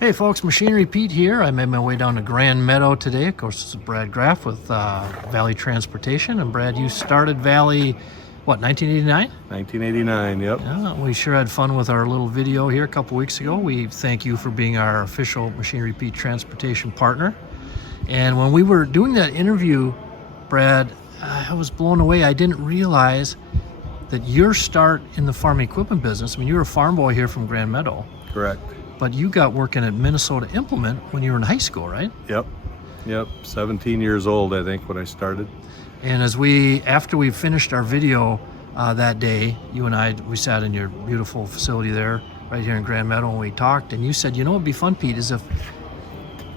Hey folks, Machinery Pete here. I made my way down to Grand Meadow today. Of course, this is Brad Grafe with Valley Transportation. And Brad, you started Valley, what, 1989? 1989, yep. Yeah, we sure had fun with our little video here a couple weeks ago. We thank you for being our official Machinery Pete transportation partner. And when we were doing that interview, Brad, I was blown away. I didn't realize that your start in the farm equipment business, I mean, you were a farm boy here from Grand Meadow. Correct. But you got working at Minnesota Implement when you were in high school, right? Yep. 17 years old, I think, when I started. And after we finished our video that day, you and I, we sat in your beautiful facility there, right here in Grand Meadow, and we talked. And you said, you know what'd be fun, Pete, is if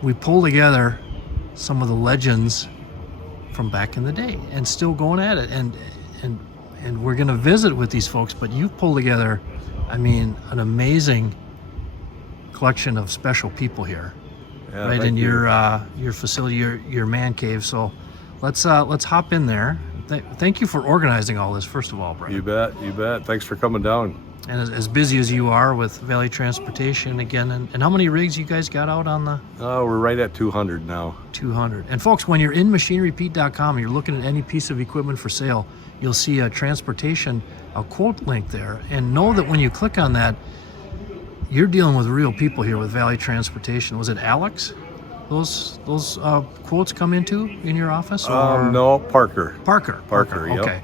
we pull together some of the legends from back in the day and still going at it. And we're going to visit with these folks, but you've pulled together, I mean, an amazing collection of special people here, right in your facility, your man cave. So let's hop in there. Thank you for organizing all this, first of all, Brad. You bet. Thanks for coming down. And as busy as you are with Valley Transportation again, and how many rigs you guys got out on the? We're right at 200 now. 200. And folks, when you're in machinerypete.com and you're looking at any piece of equipment for sale, you'll see a transportation, a quote link there. And know that when you click on that, you're dealing with real people here with Valley Transportation. Was it Alex? Those quotes come into in your office? Or? No, Parker. Parker. Yep. Okay.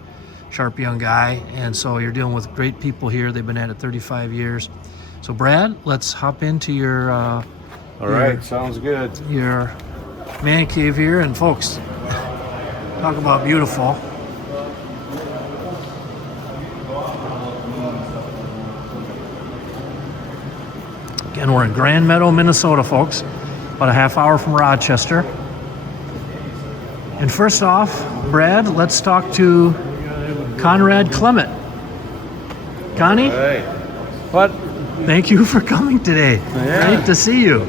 Sharp young guy. And so you're dealing with great people here. They've been at it 35 years. So Brad, let's hop into your all right, sounds good. Your man cave here. And folks, talk about beautiful. And we're in Grand Meadow, Minnesota, folks, about a half hour from Rochester. And first off, Brad, let's talk to Conrad Clement. Connie? Hey. What? Thank you for coming today. Yeah. Great to see you.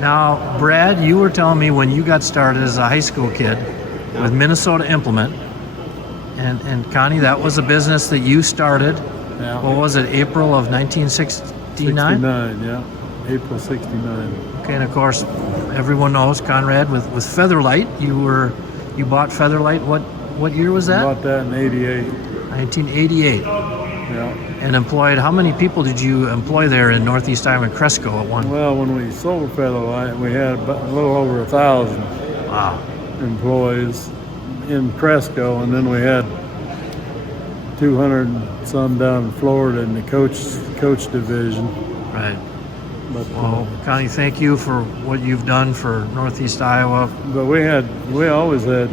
Now, Brad, you were telling me when you got started as a high school kid with Minnesota Implement, and Connie, that was a business that you started, what was it, April of 1969? 69, yeah. April 69. Okay, and of course, everyone knows Conrad with Featherlight. You bought Featherlight. What year was that? Bought that in 88. 1988. Yeah. And employed, how many people did you employ there in Northeast Iowa and Cresco at one? Well, when we sold Featherlight, we had a little over 1,000 employees in Cresco, and then we had 200 and some down in Florida in the coach division. Right. But Well, Connie, thank you for what you've done for Northeast Iowa. but we always had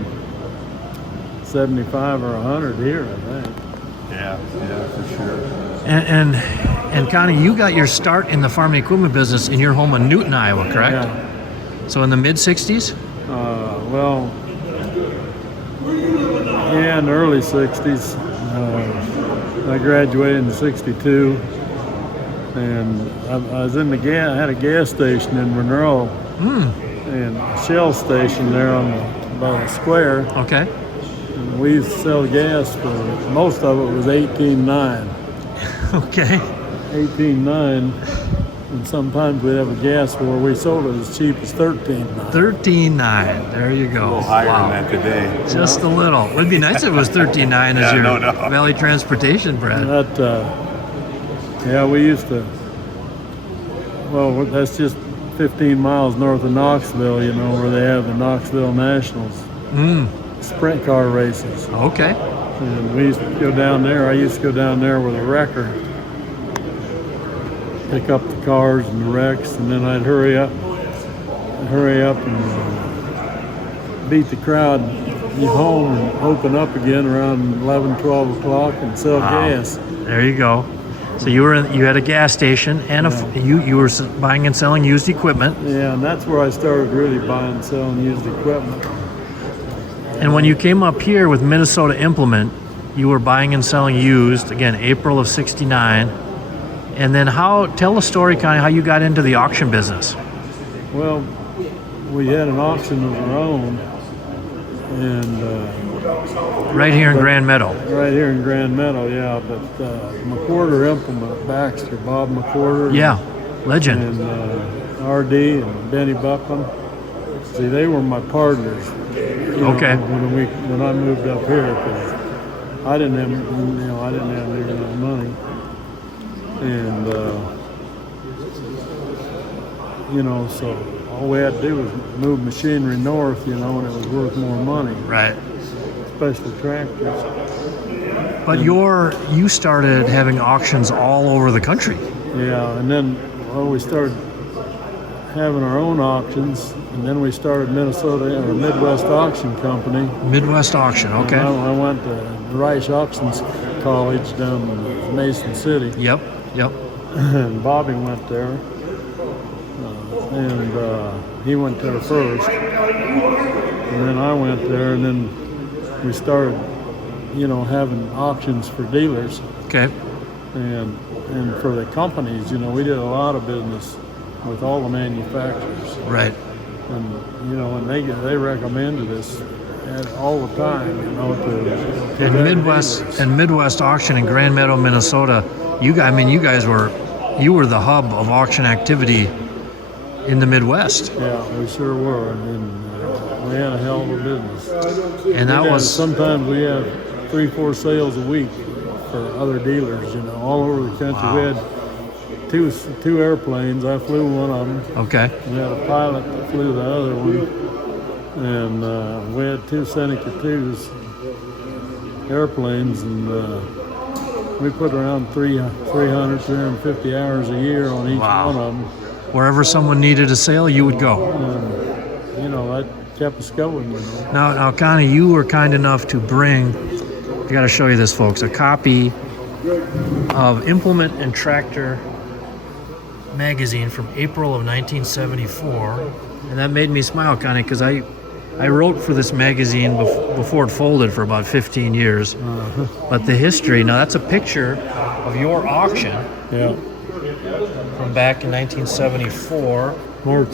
75 or 100 here, I think. Yeah, for sure. And Connie, you got your start in the farm and equipment business in your home in Newton, Iowa, correct? Yeah. So in the mid 60s? Well, yeah, in the early 60s. I graduated in 62, and I was in I had a gas station in Monroe, and a Shell station there by the square. Okay. And we used to sell gas for, most of it was 18.9. Okay. 18.9, and sometimes we'd have a gas where we sold it as cheap as 13.9. 13.9. There you go. A little higher Wow. than that today. Just a little. It'd be nice if it was 13.9 as your no. Valley Transportation, Brad. We used to, well, that's just 15 miles north of Knoxville, where they have the Knoxville Nationals sprint car races. Okay. And we used to go down there. I used to go down there with a wrecker, pick up the cars and the wrecks, and then I'd hurry up and beat the crowd home and open up again around 11, 12 o'clock and sell gas. There you go. So you had a gas station and you were buying and selling used equipment. Yeah, and that's where I started really buying and selling used equipment. And when you came up here with Minnesota Implement, you were buying and selling used, again, April of 69. And then tell the story, kind of how you got into the auction business. Well, we had an auction of our own, and right here in Grand Meadow. Right here in Grand Meadow, yeah. But McWhorter Implement, Baxter, Bob McWhorter. Yeah. Legend. And RD and Benny Buckland. See, they were my partners. Okay. When I moved up here, because I didn't have nearly enough money, and so all we had to do was move machinery north, and it was worth more money, Right. especially tractors. But you started having auctions all over the country. Yeah, and then we started having our own auctions, and then we started Midwest Auction Company. Midwest Auction, okay. I went to Rice Auctions College down in Mason City. Yep. And Bobby went there, and he went there first, and then I went there, and then we started, having auctions for dealers, Okay. and for the companies. We did a lot of business with all the manufacturers, Right. and they recommended us all the time, to And Midwest Auction in Grand Meadow, Minnesota. You were the hub of auction activity in the Midwest. Yeah, we sure were, and we had a hell of a business. And that was sometimes we had 3-4 sales a week for other dealers, all over the country. Wow. We had two airplanes. I flew one of them. okay. We had a pilot that flew the other one, and we had 2 Seneca 2s airplanes, and we put around 350 hours a year on each Wow. one of them. Wherever someone needed a sale, you would go. And, that kept us going. Now, Connie, you were kind enough to bring, I got to show you this, folks, a copy of Implement and Tractor magazine from April of 1974. And that made me smile, Connie, because I wrote for this magazine before it folded for about 15 years. But the history, now that's a picture of your auction Yeah. from back in 1974. I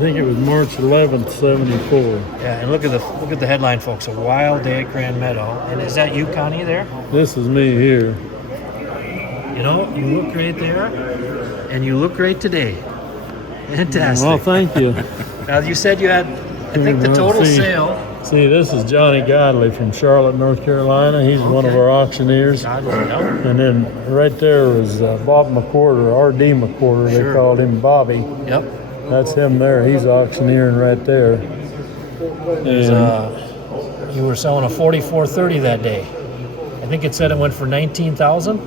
think it was March 11th, 74. Yeah, and look at the headline, folks. A wild day at Grand Meadow. And is that you, Connie, there? This is me here. You look great there, and you look great today. Fantastic. Well, thank you. Now, you said you had, I think the total sale. See, this is Johnny Godley from Charlotte, North Carolina. He's one of our auctioneers. God, no. And then right there was Bob McWhorter, R.D. McWhorter. Sure. They called him Bobby. Yep. That's him there. He's auctioneering right there. You were selling a 4430 that day. I think it said it went for $19,000.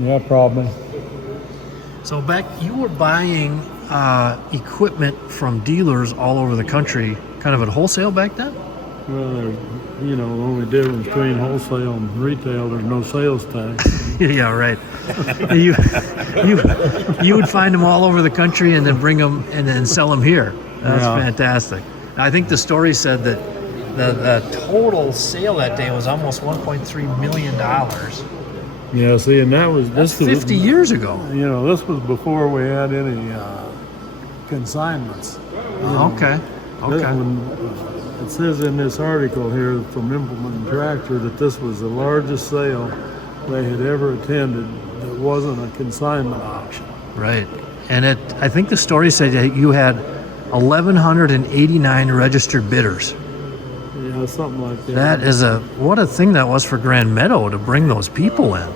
Yeah, probably. So you were buying equipment from dealers all over the country, kind of at wholesale back then? Well, the only difference between wholesale and retail, there's no sales tax. Yeah, right. you would find them all over the country and then bring them and then sell them here. That's fantastic. I think the story said that the total sale that day was almost $1.3 million. Yeah, see, and That's 50 years ago. This was before we had any consignments. Okay. It says in this article here from Implement and Tractor that this was the largest sale they had ever attended that wasn't a consignment auction. Right. And I think the story said that you had 1,189 registered bidders. Yeah, something like that. That is what a thing that was for Grand Meadow to bring those people in.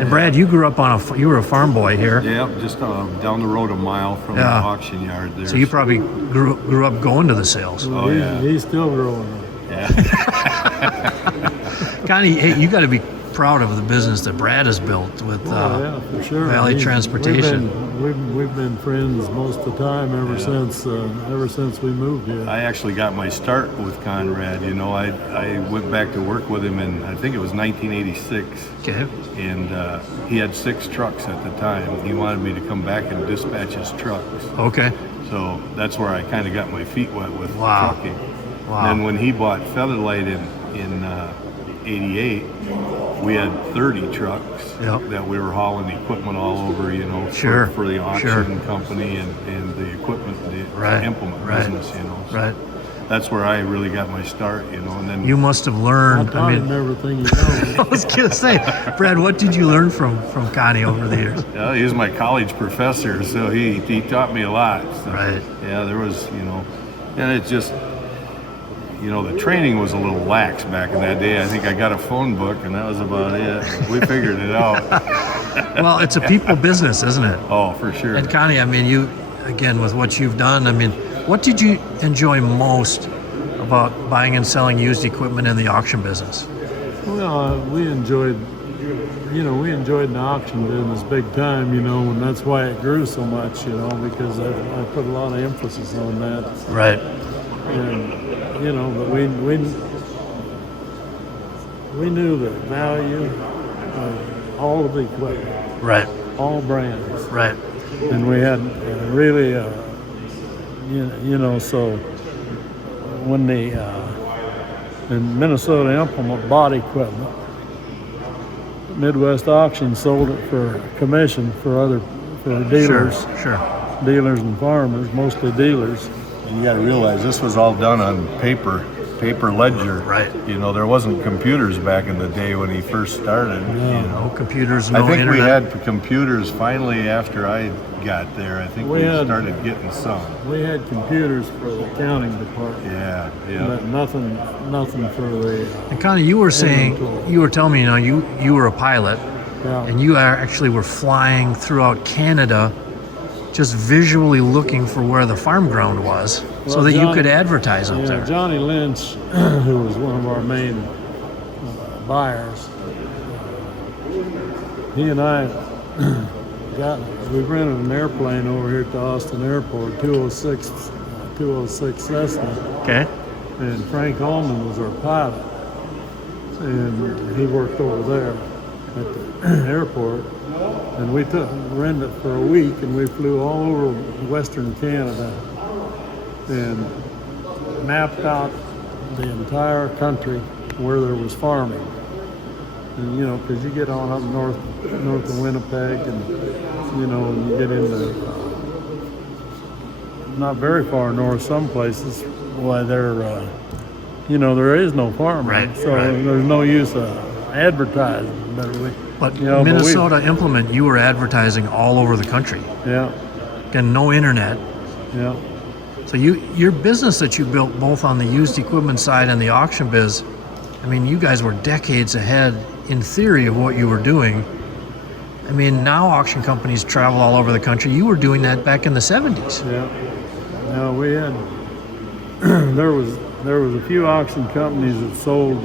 And Brad, you grew up you were a farm boy here. Yeah, just down the road a mile from the auction yard there. So you probably grew up going to the sales. Well, he's still growing up. Yeah. Connie, hey, you got to be proud of the business that Brad has built with yeah, for sure. Valley Transportation. We've been friends most of the time ever since we moved here. I actually got my start with Conrad. I went back to work with him in, I think it was 1986. Okay. And he had 6 trucks at the time. He wanted me to come back and dispatch his trucks. Okay. So that's where I kind of got my feet wet with trucking. Wow. And then when he bought Featherlight in 88, we had 30 trucks that we were hauling equipment all over, for the auction company and the equipment, the implement business, Right. that's where I really got my start, you know. And then you must have learned. I taught him everything you know. I was gonna say, Brad, what did you learn from Connie over the years? Yeah, he was my college professor, so he taught me a lot. So, Right. Yeah, there was, you know, and it just, you know, the training was a little lax back in that day. I think I got a phone book, and that was about it. We figured it out. Well, it's a people business, isn't it? Oh, for sure. And Connie, I mean, you, again, with what you've done, I mean, what did you enjoy most about buying and selling used equipment in the auction business? Well, we enjoyed the auction business big time, you know, and that's why it grew so much, you know, because I put a lot of emphasis on that. Right. And, you know, but we knew the value of all of the equipment, Right. all brands, Right. and we had really, you know, so when the in Minnesota Implement bought equipment, Midwest Auction sold it for commission for dealers, Sure. dealers and farmers, mostly dealers. And you got to realize this was all done on paper ledger. Right. You know, there wasn't computers back in the day when he first started. You know. No computers, no I think internet. we had computers finally after I got there. I think we started getting some. We had computers for the accounting department, Yeah. but nothing for the. And Connie, you were saying, you were telling me, you know, you were a pilot, Yeah. and you actually were flying throughout Canada, just visually looking for where the farm ground was, so Well, that you Johnny- could advertise up Yeah, there. Johnny Lynch, who was one of our main buyers, he and I we rented an airplane over here at the Austin Airport, 206 Cessna, Okay. and Frank Allman was our pilot, and he worked over there at the airport, and we rented it for a week, and we flew all over Western Canada and mapped out the entire country where there was farming. And, you know, because you get on up north of Winnipeg, and, you know, and you get into not very far north some places, why you know, there is no farming. Right, So right. there's no use of advertising. But You know, Minnesota Implement, you were advertising all over the country. Yeah, Again, no internet. yeah. So your business that you built both on the used equipment side and the auction biz, I mean, you guys were decades ahead in theory of what you were doing. I mean, now auction companies travel all over the country. You were doing that back in the 70s. Yeah. No, we had there was a few auction companies that sold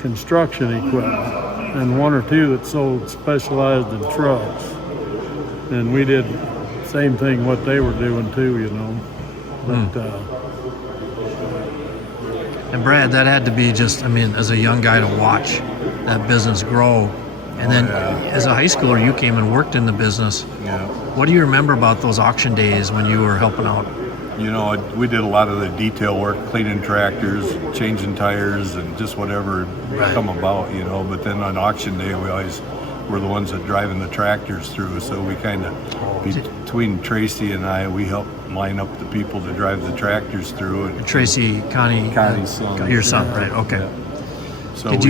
construction equipment, and one or two that sold specialized in trucks. And we did the same thing what they were doing too, you know. But And Brad, that had to be just, I mean, as a young guy to watch that business grow. And then as a high schooler, you came and worked in the business. Yeah. What do you remember about those auction days when you were helping out? You know, we did a lot of the detail work, cleaning tractors, changing tires, and just whatever come about, you know. But then on auction day, we always were the ones that driving the tractors through. So we kind of, between Tracy and I, we helped line up the people to drive the tractors through. And Tracy, Connie's son. Your son, right? Okay. Yeah. So Did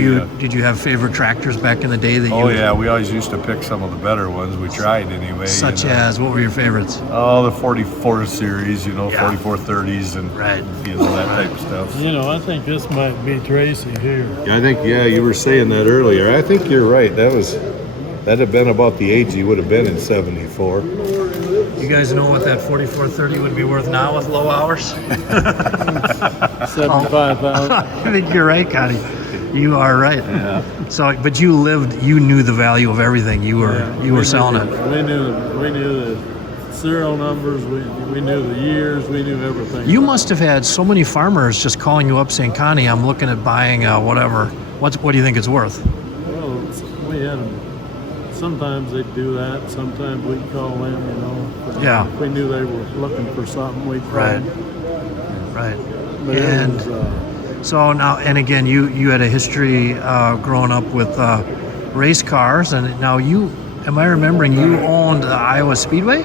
you have favorite tractors back in the day that you? Oh yeah, we always used to pick some of the better ones. We tried anyway. Such as, what were your favorites? Oh, the 44 series, you know, Yeah. 4430s and you know, that type of stuff. you know, I think this might be Tracy here. I think, you were saying that earlier. I think you're right. That'd have been about the age he would have been in 74. You guys know what that 4430 would be worth now with low hours? 75,000. I think you're right, Connie. You are right. Yeah. So, but you knew the value of everything. You were selling it. We knew the serial numbers. We knew the years. We knew everything. You must have had so many farmers just calling you up saying, "Connie, I'm looking at buying whatever. What do you think it's worth?" Well, we had them. Sometimes they'd do that. Sometimes we'd call them. You know. Yeah. If we knew they were looking for something, we'd call Right. them. Right. But And it was, so now, and again, you had a history growing up with race cars, and now am I remembering you owned the Iowa Speedway?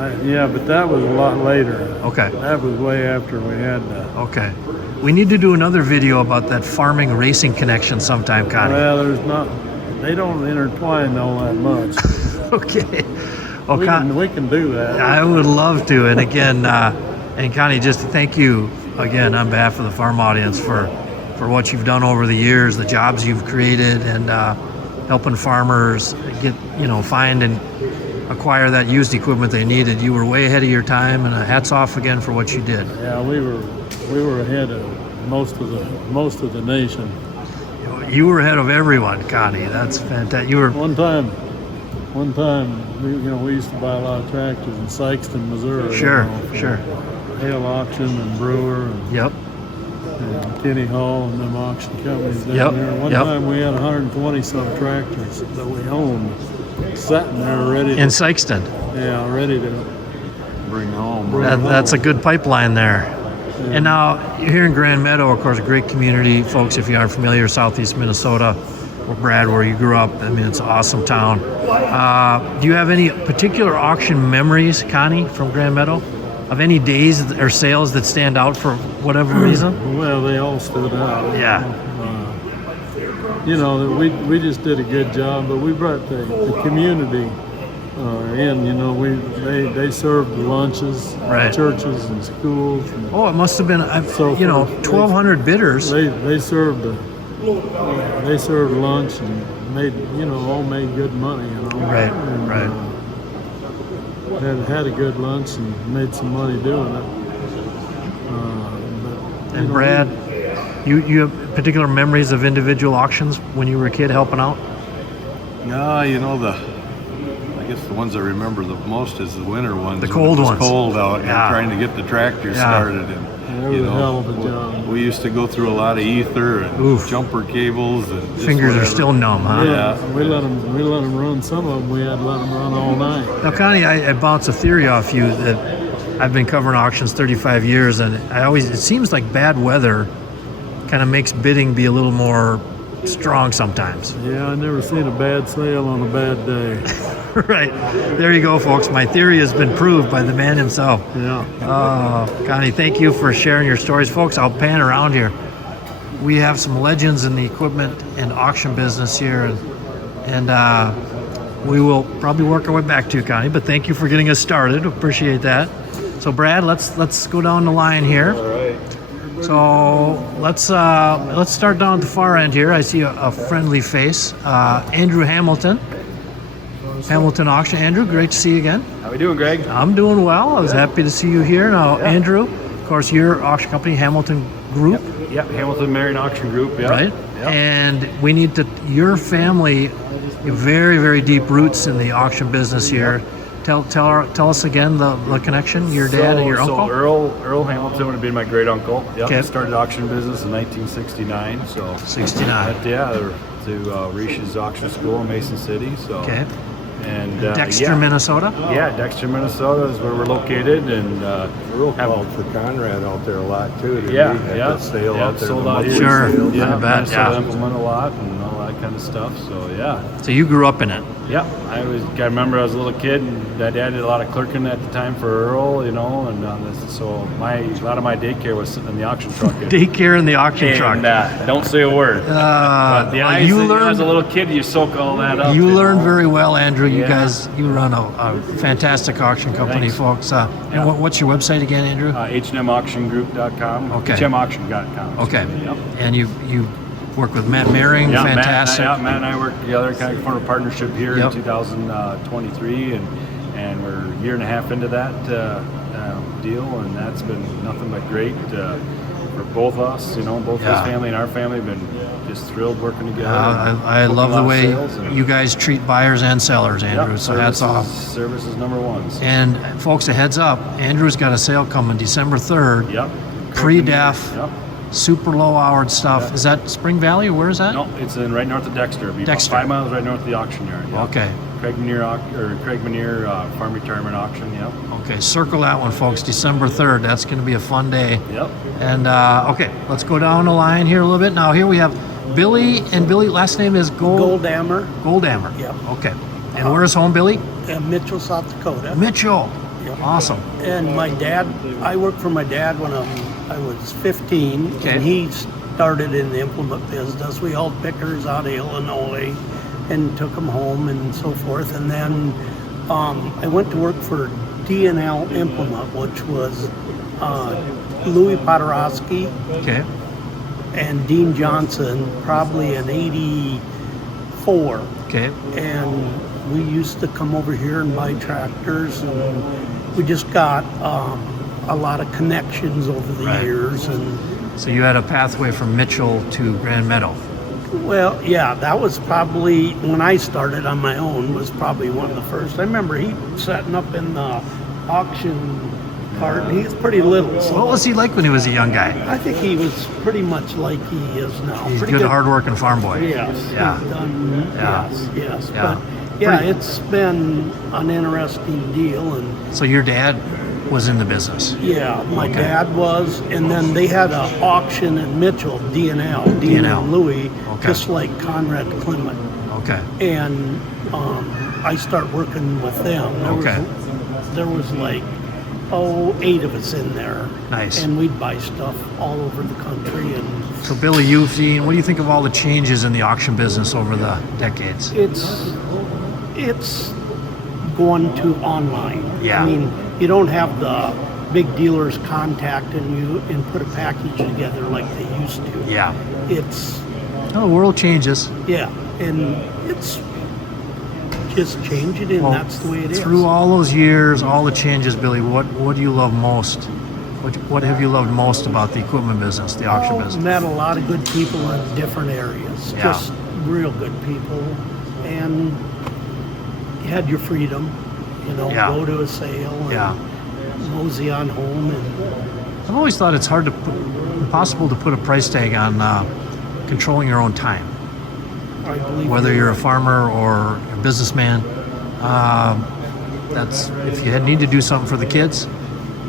Yeah, but that was a lot later. Okay. That was way after we had that. Okay. We need to do another video about that farming racing connection sometime, Connie. Well, they don't intertwine all that much. Okay. Well, We can do that. I would love to. And again, and Connie, just thank you again on behalf of the farm audience for what you've done over the years, the jobs you've created, and helping farmers get, find and acquire that used equipment they needed. You were way ahead of your time, and hats off again for what you did. Yeah, we were ahead of most of the nation. You were ahead of everyone, Connie. That's fantastic. You were One time, we used to buy a lot of tractors in Sykeston, Missouri. Sure. Hale Auction and Brewer and Yep. Kenny Hall and them auction companies down Yep, there. One yep. time we had 120 some tractors that we owned sitting there ready In to, Sykeston. ready to bring home. That's a good pipeline there. And now you're here in Grand Meadow, of course, a great community, folks. If you aren't familiar, southeast Minnesota, or Brad, where you grew up, I mean, it's an awesome town. Do you have any particular auction memories, Connie, from Grand Meadow, of any days or sales that stand out for whatever reason? Well, they all stood out. Yeah. We just did a good job, but we brought the community in. They served lunches, Right. churches and schools. And Oh, it must have been, So 1,200 bidders. they served lunch and all made good money. Right, And, right. Had a good lunch and made some money doing it. And Brad, you have particular memories of individual auctions when you were a kid helping out? No, I guess the ones I remember the most is the winter ones. The when cold it was ones. cold out and Yeah. trying to get the tractors Yeah. started. And, That was a hell of a job. we used to go through a lot of ether and Oof. jumper cables and just Fingers are whatever. still numb, huh? Yeah. We let them run. Some of them we had to let them run all night. Now, Connie, I bounce a theory off you that I've been covering auctions 35 years, and it seems like bad weather kind of makes bidding be a little more strong sometimes. Yeah, I never seen a bad sale on a bad day. Right. There you go, folks. My theory has been proved by the man himself. Yeah. Connie, thank you for sharing your stories. Folks, I'll pan around here. We have some legends in the equipment and auction business here, and we will probably work our way back to you, Connie, but thank you for getting us started. Appreciate that. So, Brad, let's go down the line here. All right. So let's start down at the far end here. I see a friendly face, Andrew Hamilton Auction. Andrew, great to see you again. How we doing, Greg? I'm doing well. I was happy to see you here. Now, Andrew, of course, your auction company, Hamilton Group, Yep, Hamilton Marion Auction Group. Yep. right? Yep. And we need to. Your family, very, very deep roots in the auction business here. Tell us again the connection. Your dad and your uncle. So Earl Hamilton would have been my great uncle. Yep. Okay. Started auction business in 1969. So 69. To Reish's auction school in Mason City. So Okay. and Dexter, Minnesota. Yeah, Dexter, Minnesota is where we're located, and Real called for Conrad out there a lot too. Didn't yeah, he? Had yeah, that sale out there. sold the out monthly here. Sure. sales. Yeah. I bet, sold yeah. implement a lot and all that kind of stuff. So yeah. So you grew up in it. Yeah, I remember I was a little kid, and Dad did a lot of clerking at the time for Earl, and so a lot of my daycare was sitting in the auction truck. Daycare in the auction truck. And don't say a word. But the well, eyes, you as learned. a little kid, you soak all that up. You learned know? very well, Andrew. You Yeah. guys, you run a fantastic auction company, Thanks. folks. And what's your website again, Andrew? HMAuctiongroup.com. Okay. HMAuction.com. Okay. Yep. And you work with Matt Mehring, Yeah, fantastic. Matt and I worked together, kind of formed a partnership here Yep. in 2023, and we're a year and a half into that deal, and that's been nothing but great for both us. Both Yeah. his family and our family have been just thrilled working together. I Booking love a the lot of way sales and- you guys treat buyers and sellers, Andrew. Yep, So hats off. Service is number one. So. And folks, a heads up, Andrew's got a sale coming December 3rd. Yep. Pre-def. Yep. Super low-hour stuff. Yeah. Is that Spring Valley or where is that? No, it's in right north of Dexter. It'll be Dexter. about 5 miles right north of the auction yard. Yep. Okay. Craig Menier Farm Retirement Auction. Yep. Okay, circle that one, folks. December 3rd. That's going to be a fun day. Yep. And okay, let's go down the line here a little bit. Now here we have Billy, and Billy last name is Goldammer, Goldammer. Yep. Okay. And where's home, Billy? Mitchell, South Dakota. Mitchell. Yep. Awesome. And my dad, I worked for my dad when I was 15, Okay. and he started in the implement business. We hauled pickers out of Illinois and took them home and so forth. And then I went to work for D&L Implement, which was Louis Podorowski Okay. and Dean Johnson, probably in '84. Okay. And we used to come over here and buy tractors, and we just got a lot of connections over the Right. years. And So you had a pathway from Mitchell to Grand Meadow. well, yeah, that was probably when I started on my own, was probably one of the first. I remember he setting up in the auction cart, and he's pretty little, so What was he like when he was a young guy? I think he was pretty much like he is now. He's a Pretty good, hard-working farm boy. Yes. Yeah. He's done, Yeah. yes. Yeah. But yeah, Pretty- it's been an interesting deal, and So your dad was in the business. yeah, my Okay. dad was, and then they had an auction in Mitchell, D&L Louis, Okay. just like Conrad Clement. Okay. And I start working with them. Okay. There was like 8 of us in there. Nice. And we'd buy stuff all over the country, and So Billy, you've seen, what do you think of all the changes in the auction business over the decades? it's going to online. Yeah. I mean, you don't have the big dealers contacting you and put a package together like they used to. Yeah. It's Oh, the world changes. yeah, and it's just changing, and Well, that's the way it is. Through all those years, all the changes, Billy, what do you love most? What have you loved most about the equipment business, the auction business? Met a lot of good people in different areas. Yeah. Just real good people, and you had your freedom. Yeah. Go to a sale and Yeah. mosey on home, and I've always thought it's impossible to put a price tag on controlling your own time. I believe Whether you're a farmer or a businessman, that's if you need to do something for the kids,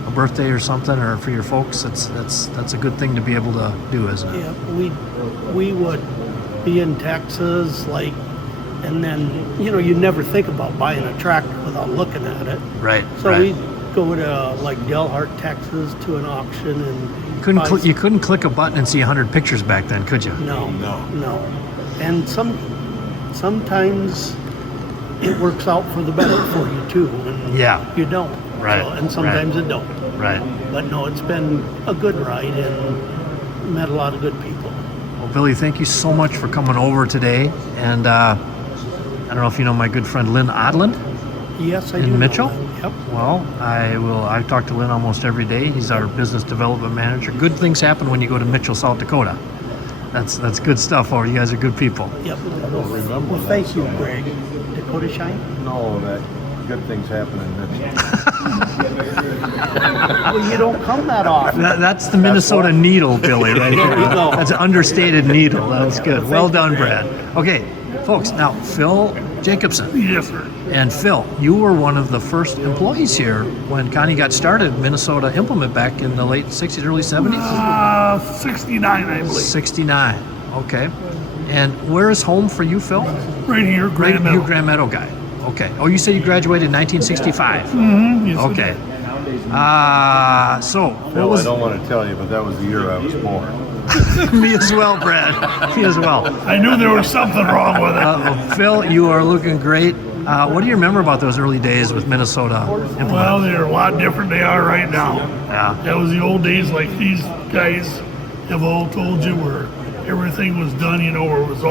a birthday or something, or for your folks, that's a good thing to be able to do, isn't it? Yeah, we would be in Texas, and then you never think about buying a tractor without looking at it. Right. So right. we'd go to Delhart, Texas, to an auction, and You couldn't click a button and see 100 pictures back then, could you? No. And sometimes it works out for the better for you too, and Yeah. you don't. Right, And sometimes it don't. Right. But no, it's been a good ride, and met a lot of good people. Well, Billy, thank you so much for coming over today. And I don't know if you know my good friend Lynn Odland Yes, I do. in know Mitchell. that. Yep. Well, I talk to Lynn almost every day. He's our business development manager. Good things happen when you go to Mitchell, South Dakota. That's good stuff. You guys are good people. Yep. Well, thank you, Greg. Dakota Shine? No, that good things happen in Mitchell. Well, you don't come that often. That's the Minnesota needle, Billy, right There there. you go. That's an understated needle. That's good. Well done, Brad. Okay, folks, now Phil Jacobson. Yes, sir. And Phil, you were one of the first employees here when Connie got started, Minnesota Implement, back in the late 60s, early 70s? 69, I believe. 69. Okay. And where is home for you, Phil? Right here, Grand Meadow. You Grand Meadow guy. Okay. Oh, you said you graduated in 1965. Yes, I Okay. did. So, Phil, I don't want to tell you, but that was the year I was born. me as well, Brad. Me as well. I knew there was something wrong with it. Phil, you are looking great. What do you remember about those early days with Minnesota Implement? Well, they're a lot different than they are right now. Yeah. That was the old days, like these guys have all told you, where everything was done, where it was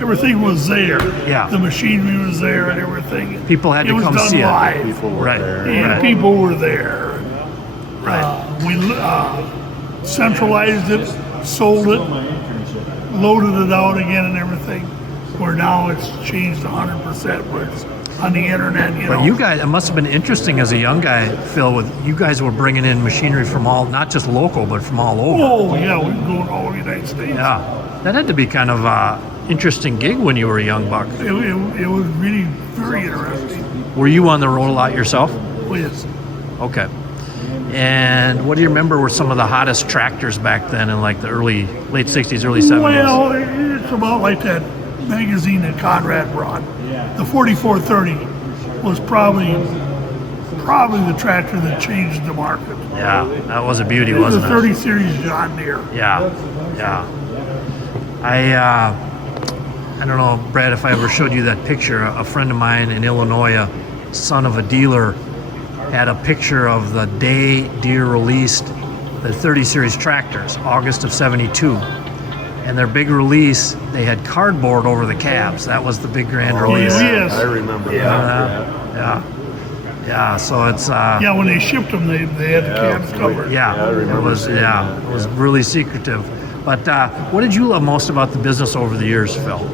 everything was there. Yeah. The machinery was there and everything. People had to come It was see it. done live. People were Right. there. And Right. people were there. Right. We centralized it, sold it, loaded it out again and everything, where now it's changed 100%, where it's on the internet, But you guys, it must have been interesting as a young guy, Phil, with you guys were bringing in machinery from not just local, but from all over. Oh, yeah, we've gone all over the United States. Yeah. That had to be kind of a interesting gig when you were a young buck. It was really very interesting. Were you on the road a lot yourself? Yes. Okay. And what do you remember were some of the hottest tractors back then in like the late 60s, early 70s? Well, it's about like that magazine that Conrad brought. The 4430 was probably probably the tractor that changed the market. Yeah, that was a beauty, It was a wasn't it? 30 Series John Deere. Yeah, yeah. I don't know, Brad, if I ever showed you that picture. A friend of mine in Illinois, a son of a dealer, had a picture of the day Deere released the 30 Series tractors, August of '72. And their big release, they had cardboard over the cabs. That was the big grand release. Yes. I remember that. Yeah. So it's Yeah, when they shipped them, they had the cabs covered. yeah, I remember it was seeing it was really secretive. But what did you love most about the business over the years, Phil?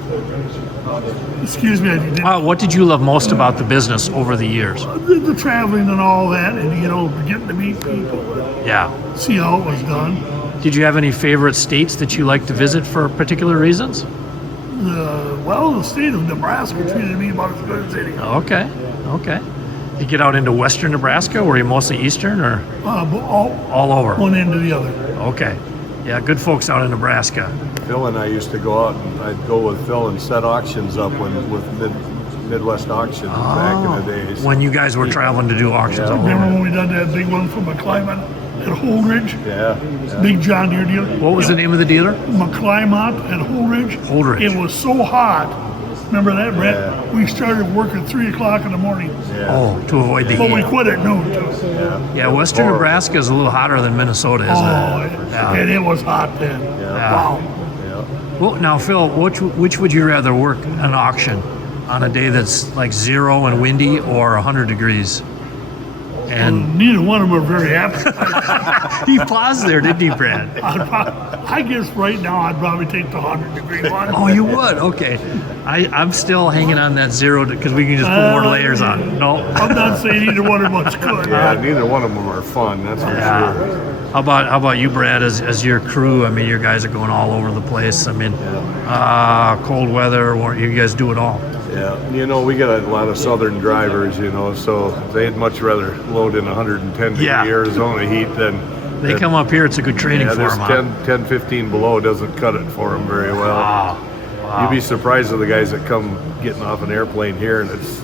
Excuse me, I didn't. What did you love most about the business over the years? The traveling and all that, and getting to meet people, Yeah. see how it was done. Did you have any favorite states that you like to visit for particular reasons? The state of Nebraska treated me about as good as any. Okay. Did you get out into western Nebraska? Were you mostly eastern or all over? One end to the other. Okay. Yeah, good folks out in Nebraska. Phil and I used to go out, and I'd go with Phil and set auctions up with Midwest auctions back in the days. When you guys were traveling to do auctions. Yeah. Remember when we done that big one from McClymont at Holdridge? Yeah. Big John Deere deal. What was the name of the dealer? McClymont at Holdridge. Holdridge. It was so hot. Remember that, Brett? Yeah. We started work at 3 o'clock in the morning, Yeah. Oh, to avoid the but we heat. quit at noon. Yeah, western Horrible. Nebraska is a little hotter than Minnesota, isn't it? Yeah. And it was hot then. Wow. Yeah. Well, now, Phil, which would you rather work an auction on a day that's like 0 and windy or 100 degrees? And Neither one of them are very happy. he paused there, didn't he, Brad? I guess right now I'd probably take the 100-degree one. Oh, you would? Okay. I'm still hanging on that 0 because we can just put more layers on. No. I'm not saying either one of them's good. Yeah, neither one of them are fun, that's for Yeah. sure. How about you, Brad, as your crew? I mean, your guys are going all over the place. I mean, cold weather, you guys do it all. Yeah, we got a lot of southern drivers, so they'd much rather load in 110 degree Yeah. Arizona heat than They come up here, it's a good training for this them. 10, 15 below doesn't cut it for them very well. Wow. You'd be surprised at the guys that come getting off an airplane here and it's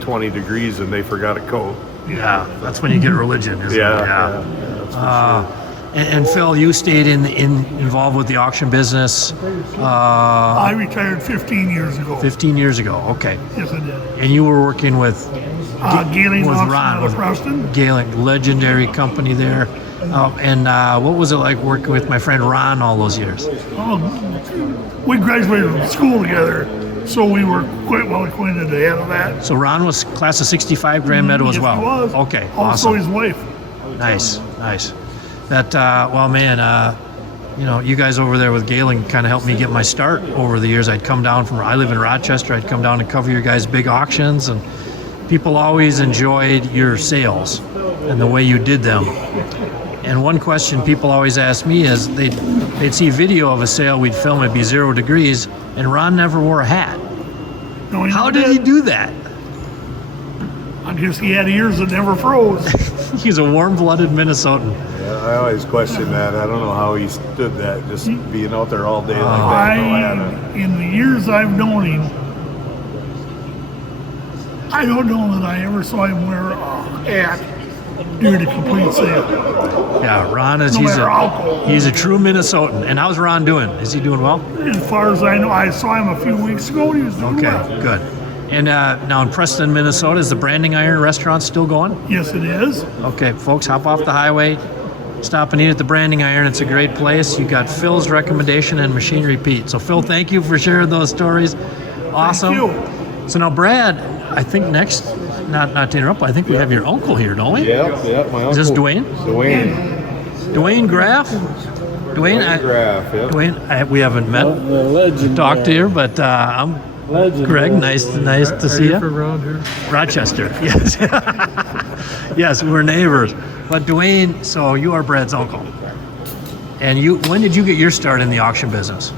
20 degrees and they forgot a coat. Yeah, that's when you get religion, isn't it? Yeah, that's for sure. And Phil, you stayed involved with the auction business I retired 15 years ago. 15 years ago. Okay. Yes, I did. And you were working with Gailing with Auction Ron, out of Preston. Gailing, legendary company there. And what was it like working with my friend Ron all those years? We graduated from school together, so we were quite well acquainted ahead of that. So Ron was class of '65 Grand Meadow as Yes, well. he was. Okay, Also awesome. his wife. Nice. That well, man, you guys over there with Gailing kind of helped me get my start over the years. I live in Rochester. I'd come down and cover your guys' big auctions, and people always enjoyed your sales and the way you did them. And one question people always ask me is they'd see video of a sale, we'd film it be 0 degrees, and Ron never wore a hat. No, he How never did he do that? I guess he had ears that never froze. He's a warm-blooded Minnesotan. Yeah, I always question that. I don't know how he stood that, just being out there all day like that. In the years I've known him, I don't know that I ever saw him wear a hat during a complete sale. Yeah, Ron is No matter how cold. he's a true Minnesotan. And how's Ron doing? Is he doing well? As far as I know, I saw him a few weeks ago. He was doing Okay, well. good. And now in Preston, Minnesota, is the Branding Iron restaurant still going? Yes, it is. Okay, folks, hop off the highway, stop and eat at the Branding Iron. It's a great place. You got Phil's recommendation and Machinery Pete. So Phil, thank you for sharing those stories. Awesome. Thank So now, Brad, I think next, not to interrupt, but I think we have your uncle here, don't we? Yeah, my uncle. Is this Dwayne? Dwayne Grafe? Dwayne, Grafe, yeah. Dwayne, we haven't met, The legend. talked to you, but I'm Legend. Greg. Nice to see you. around here? Rochester, yes. Yes, we're neighbors. But Dwayne, so you are Brad's uncle. And when did you get your start in the auction business?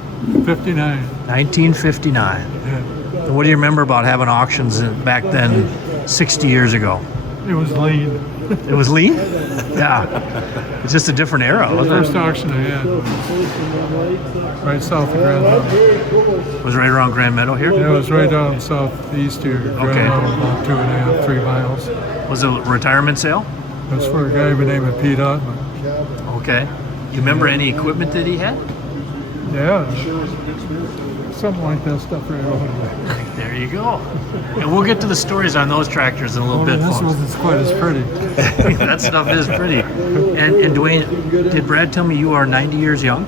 59. 1959. And what do you remember about having auctions back then, 60 years ago? It was lean. It was lean? Yeah. It's just a different era, The wasn't first it? auction I had was right south of Grand Meadow. Was right around Grand Meadow here? It was right down southeast here, Grand Okay. Meadow, about 2.5, 3 miles. Was it a retirement sale? It was for a guy by the name of Pete Ottman. Okay. You remember any equipment that he had? Yeah, something like that stuff right over there. There you go. And we'll get to the stories on those tractors in a little Only bit, this folks. wasn't quite as pretty. That stuff is pretty. And Dwayne, did Brad tell me you are 90 years young?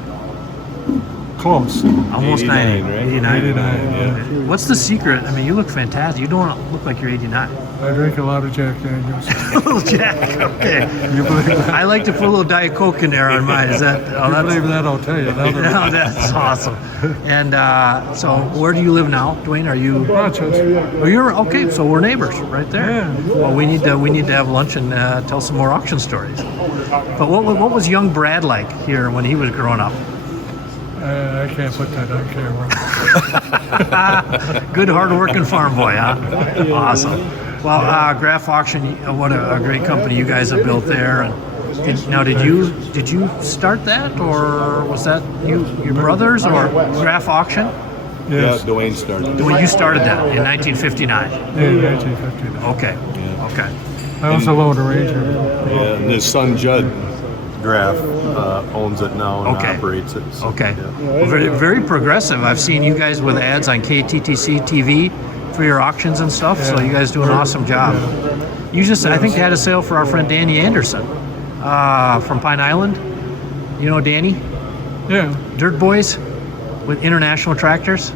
Close. Almost 90. 89, right? 89. 89, yeah. What's the secret? I mean, you look fantastic. You don't look like you're 89. I drink a lot of Jack Daniels. Little Jack. Okay. You believe that? I like to put a little Diet Coke in there on mine. Is that? Oh, You that's, believe that? I'll tell you. no, that's awesome. And so, where do you live now, Dwayne? Are you? Rochester. Oh, you're okay. So we're neighbors, right there. Yeah. Well, we need to have lunch and tell some more auction stories. But what was young Brad like here when he was growing up? I can't put that on camera. Good, hard-working farm boy, huh? Awesome. Well, Grafe Auction, what a great company you guys have built there. And did you start that, or was that your brothers, or Grafe Auction? Yes. Yeah, Dwayne started. Well, you started that in 1959. In 1959. Okay. Okay. I was a lone ranger. Yeah, and his son Judd Grafe owns it now and Okay. operates it. So, Okay. yeah. Well, very, very progressive. I've seen you guys with ads on KTTC TV for your auctions and stuff. So you guys do an awesome job. You just, I think, had a sale for our friend Danny Anderson from Pine Island. You know Danny? Yeah, Dirt Boys with International Tractors.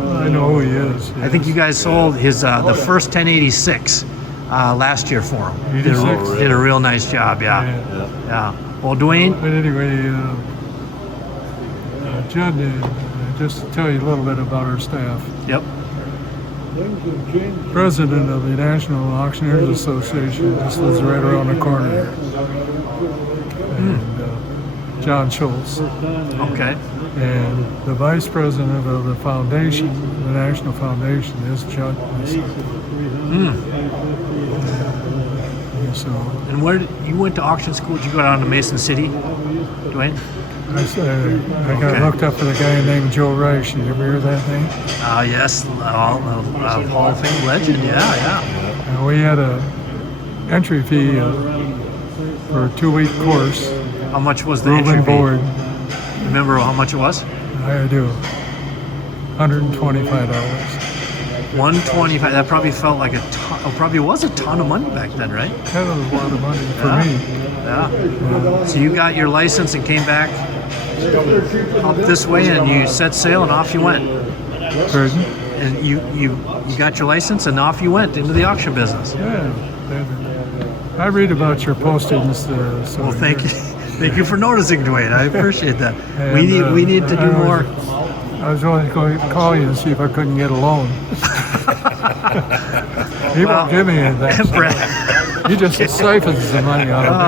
I know who he is. I think you guys sold his the first 1086 last year for him. Did 86? did a real nice job. Yeah. Yeah. Well, Dwayne. But anyway, Judd, just to tell you a little bit about our staff. Yep. President of the National Auctioneers Association just lives right around the corner here. And John Schultz. Okay. And the vice president of the foundation, the National Foundation, is Chuck. So And where you went to auction school? Did you go down to Mason City, Dwayne? I got hooked up with a guy named Joe Reich. You ever hear that name? Yes, Hall of Fame legend. Yeah. And we had a entry fee for a 2-week course. How much was the Room entry and fee? board. Remember how much it was? I do. $125. 125. That probably felt like a ton. Oh, probably was a ton of money back then, right? That was a lot of money for Yeah. me. Yeah. So you got your license and came back up this way, and you set sail, and off you went. Pardon? And you got your license, and off you went into the auction business. Yeah. I read about your postings. So Well, thank you. Thank you for noticing, Dwayne. I appreciate that. And, We need to do more. I was only going to call you and see if I couldn't get a loan. He Well, won't give me anything. Brad. He just siphons the money out of me.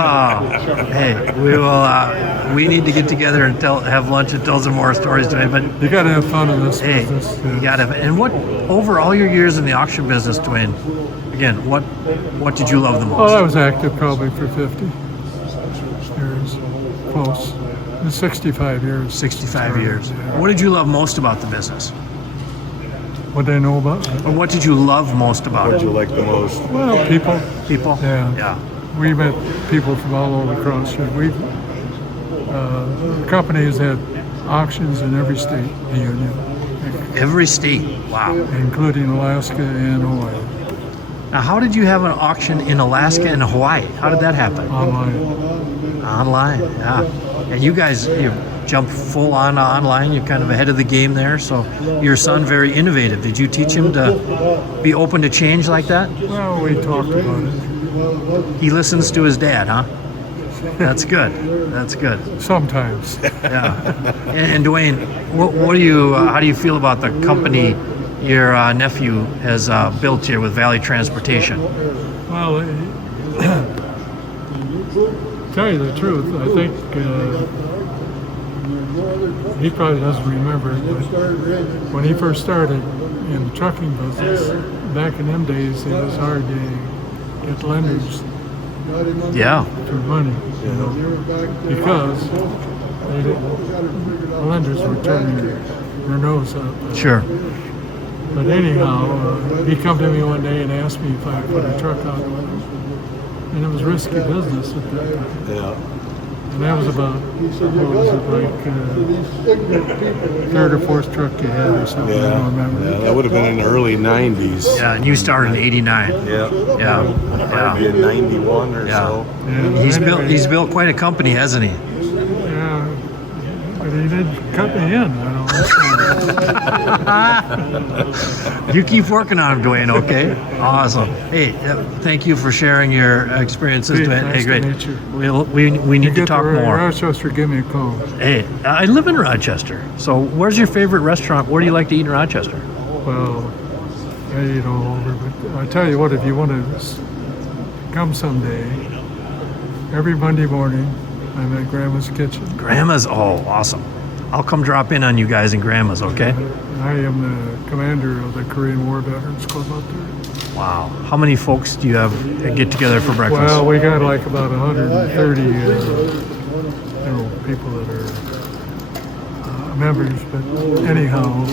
Oh, hey, we will. We need to get together and have lunch and tell some more stories today. But You got to have fun in this hey, business. you got to. And what over all your years in the auction business, Dwayne? Again, what did you love the Well, I most? was active probably for 50 years, close. 65 years. 65 years. Yeah. What did you love most about the business? What they know about it? Or what did you love most about What it? you like the most? Well, people. People. Yeah. Yeah. We met people from all over across here. The company has had auctions in every state in the union, Every state. Wow. including Alaska and Hawaii, Now, how did you have an auction in Alaska and Hawaii? How did that happen? online. Online, yeah. And you guys, you jumped full on online. You're kind of ahead of the game there. So your son, very innovative. Did you teach him to be open to change like that? Well, we talked about it. He listens to his dad, huh? That's good. That's good. Sometimes. Yeah. And Dwayne, what do you? How do you feel about the company your nephew has built here with Valley Transportation? Well, tell you the truth, I think he probably doesn't remember it, but when he first started in the trucking business, back in them days, it was hard to get lenders Yeah. for money, you know, because they didn't, the lenders were turning their nose up. Sure. But anyhow, he come to me one day and asked me if I put a truck out with him. And it was risky business at that time. Yeah. And that was about, what was it, like third or fourth truck you had or something, I don't remember. Yeah, that would have been in the early 90s. Yeah, and you started in '89. Yeah. Yeah. Maybe in 91 or Yeah. so. Yeah, He's built quite a company, hasn't he? Yeah, but he did cut me in, I don't know. You keep working on him, Dwayne, okay? Awesome. Hey, thank you for sharing your experiences, Hey, Dwayne. nice Hey, great. to meet you. We need to Get talk more. Rochester, give me a call. Hey, I live in Rochester. So where's your favorite restaurant? Where do you like to eat in Rochester? Well, I eat all over, but I tell you what, if you want to come someday, every Monday morning, I'm at Grandma's Kitchen. Grandma's, oh, awesome. I'll come drop in on you guys in Grandma's, okay? I am the commander of the Korean War Veterans Club up there. Wow. How many folks do you have get together for breakfast? Well, we got like about 130 people that are members, but anyhow,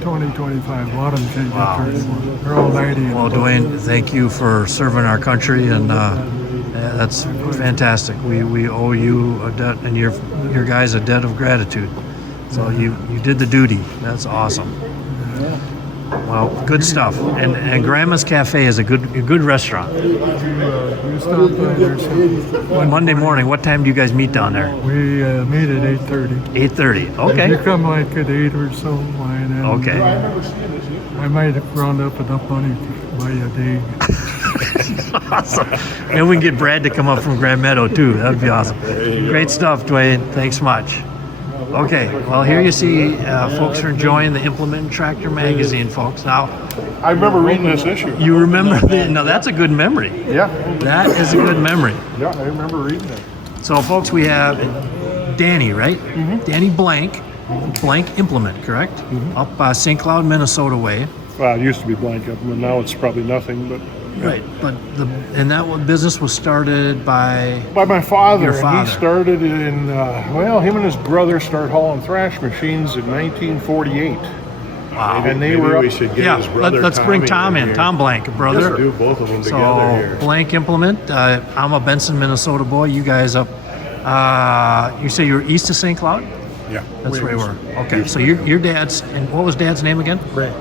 20, 25, a lot of them change Wow. up 31. They're all 90. Well, Dwayne, thank you for serving our country, and that's fantastic. We owe you a debt, and your guys a debt of gratitude. So you did the duty. That's awesome. Well, good stuff. And Grandma's Cafe is a good restaurant. You stop by there sometime. Monday morning, what time do you guys meet down there? We meet at 8:30. 8:30. If you Okay. come like at 8 or so, why then Okay. I might round up enough money to buy you a dig. Awesome. And we can get Brad to come up from Grand Meadow too. That'd be awesome. Great stuff, Dwayne. Thanks much. Okay, well, here you see folks are enjoying the Implement Tractor magazine, folks. Now, I remember reading this issue. you remember now that's a good memory. Yeah, That is a good memory. yeah, I remember reading it. So, folks, we have Danny, right? Danny Blank Implement, correct? Up St. Cloud, Minnesota way. Well, it used to be blank up, and now it's probably nothing. But Right, but business was started by my father, Your and father. he started in him and his brother started hauling thrash machines in 1948, wow. and they Maybe were up. we should get his brother let's bring Tom in. here. Tom Blank, brother. Do both of them So together here. Blank Implement. I'm a Benson, Minnesota boy. You guys up? You say you're east of St. Cloud? Yeah, That's where you were. Okay, so your dad's, and what was Dad's name again? Ray.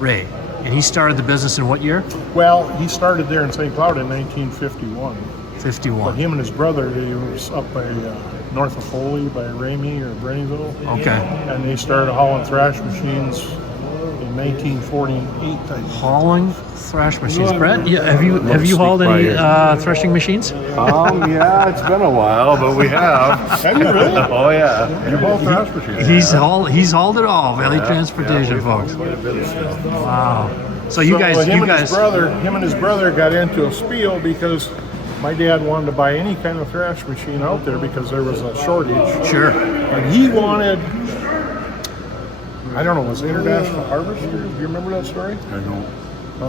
Ray. And he started the business in what year? Well, he started there in St. Cloud in 1951. 51. But him and his brother, he was up by north of Foley, by Ramey or Brennyville. Okay. And they started hauling thrash machines in 1948, I think. Hauling thrash machines. Brett, yeah, have you hauled sneak any by threshing machines? Yeah, it's been a while, but we have. Have you really? Oh yeah. You haul thrash machines? He's hauled it all. Valley Transportation, folks. Wow. So you guys, him and his brother got into a spiel because my dad wanted to buy any kind of thrash machine out there because there was a shortage. sure. And he wanted, I don't know, was it International Harvester? Do you remember that story? I don't.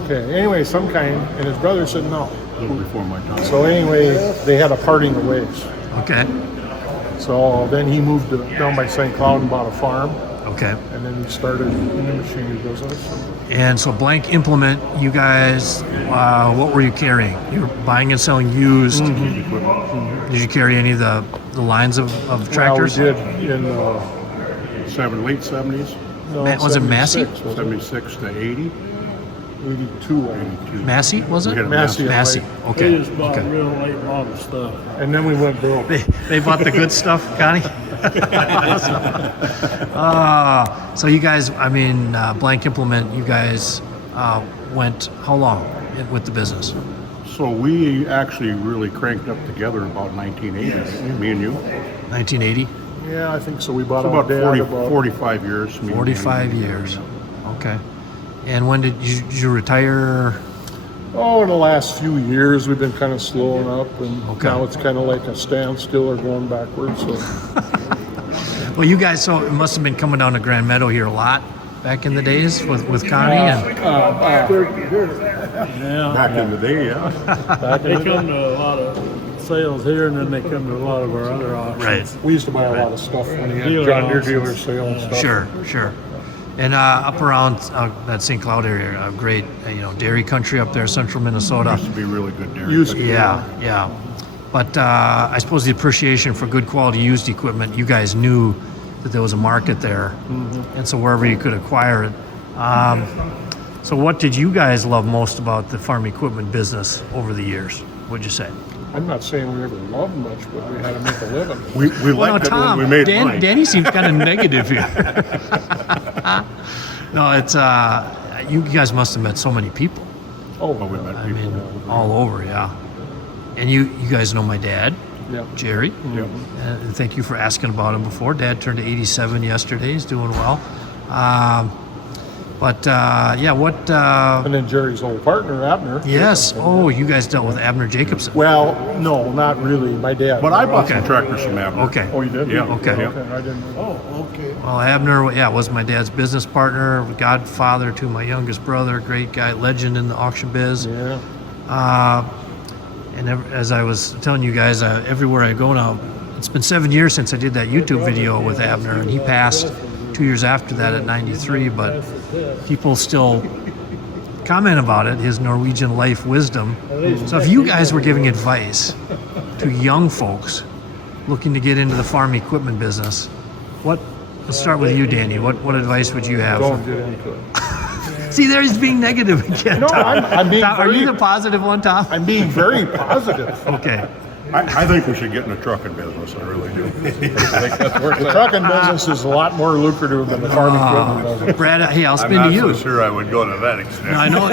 Okay. Anyway, some kind, and his brother said no. A little before my time. So anyway, they had a parting of ways. Okay. So then he moved down by St. Cloud and bought a farm, Okay. and then he started in the machinery business. And so Blank Implement, you guys, what were you carrying? You were buying and selling used. Did you carry any of the lines of tractors? Well, we did in Late 70s, no, Was it Massey? 76, was it? 76 to 80. 82, I think. Massey, was it? We had a Massey. Massey. Okay. Okay. real late model stuff. And then we went broke. They bought the good stuff, Connie? So you guys, Blank Implement, you guys went how long with the business? So we actually really cranked up together about 1980, me and you. 1980? Yeah, I think so. We bought So about Dad 45 years. me and 45 you. years. Okay. And when did you retire? Oh, in the last few years, we've been kind of slowing up, and Okay. now it's kind of like a standstill or going backwards. So Well, you guys, so it must have been coming down to Grand Meadow here a lot. back in the days with Connie? And Yeah. Back in the day, yeah. They come to a lot of sales here, and then they come to a lot of our other auctions. right. We used to buy a lot of stuff when he had Dealer John Deere auctions. dealer sale and stuff. Sure. And up around that St. Cloud area, great, dairy country up there, central Minnesota. Used to be really good dairy. Used to. Yeah. But I suppose the appreciation for good quality used equipment, you guys knew that there was a market there, and so wherever you could acquire it. So what did you guys love most about the farm equipment business over the years? What'd you say? I'm not saying we ever loved much, but we had to make a living. We Well, liked it Tom, when we made Dan, money. Danny seems kind of negative here. No, it's you guys must have met so many people. Oh, we met I people. mean, all over, yeah. And you guys know my dad, yeah. Jerry. Yep. And thank you for asking about him before. Dad turned 87 yesterday. He's doing well. What? And then Jerry's old partner, Abner. Yes. Jacobson. Oh, you guys dealt with Abner Jacobson. Well, no, not really. My dad. But I bought some Okay. tractors from Abner. Okay. Oh, you did? Yeah. Okay. I didn't know. Oh, okay. Well, Abner, was my dad's business partner, godfather to my youngest brother, great guy, legend in the auction biz. Yeah. And as I was telling you guys, everywhere I go now, it's been 7 years since I did that YouTube video with Abner, and he passed 2 years after that at 93, but people still comment about it, his Norwegian life wisdom. So if you guys were giving advice to young folks looking to get into the farm equipment business, let's start with you, Danny. What advice would you have? Don't get into it. See, there he's being negative again. No, Tom. I'm being Tom, are you very- the positive one, Tom? I'm being very positive. Okay. I think we should get in the trucking business. I really do. The trucking business is a lot more lucrative than the farm equipment business. Brad, hey, I'll I'm spin not to you. so sure I would go to that extent. Now, I know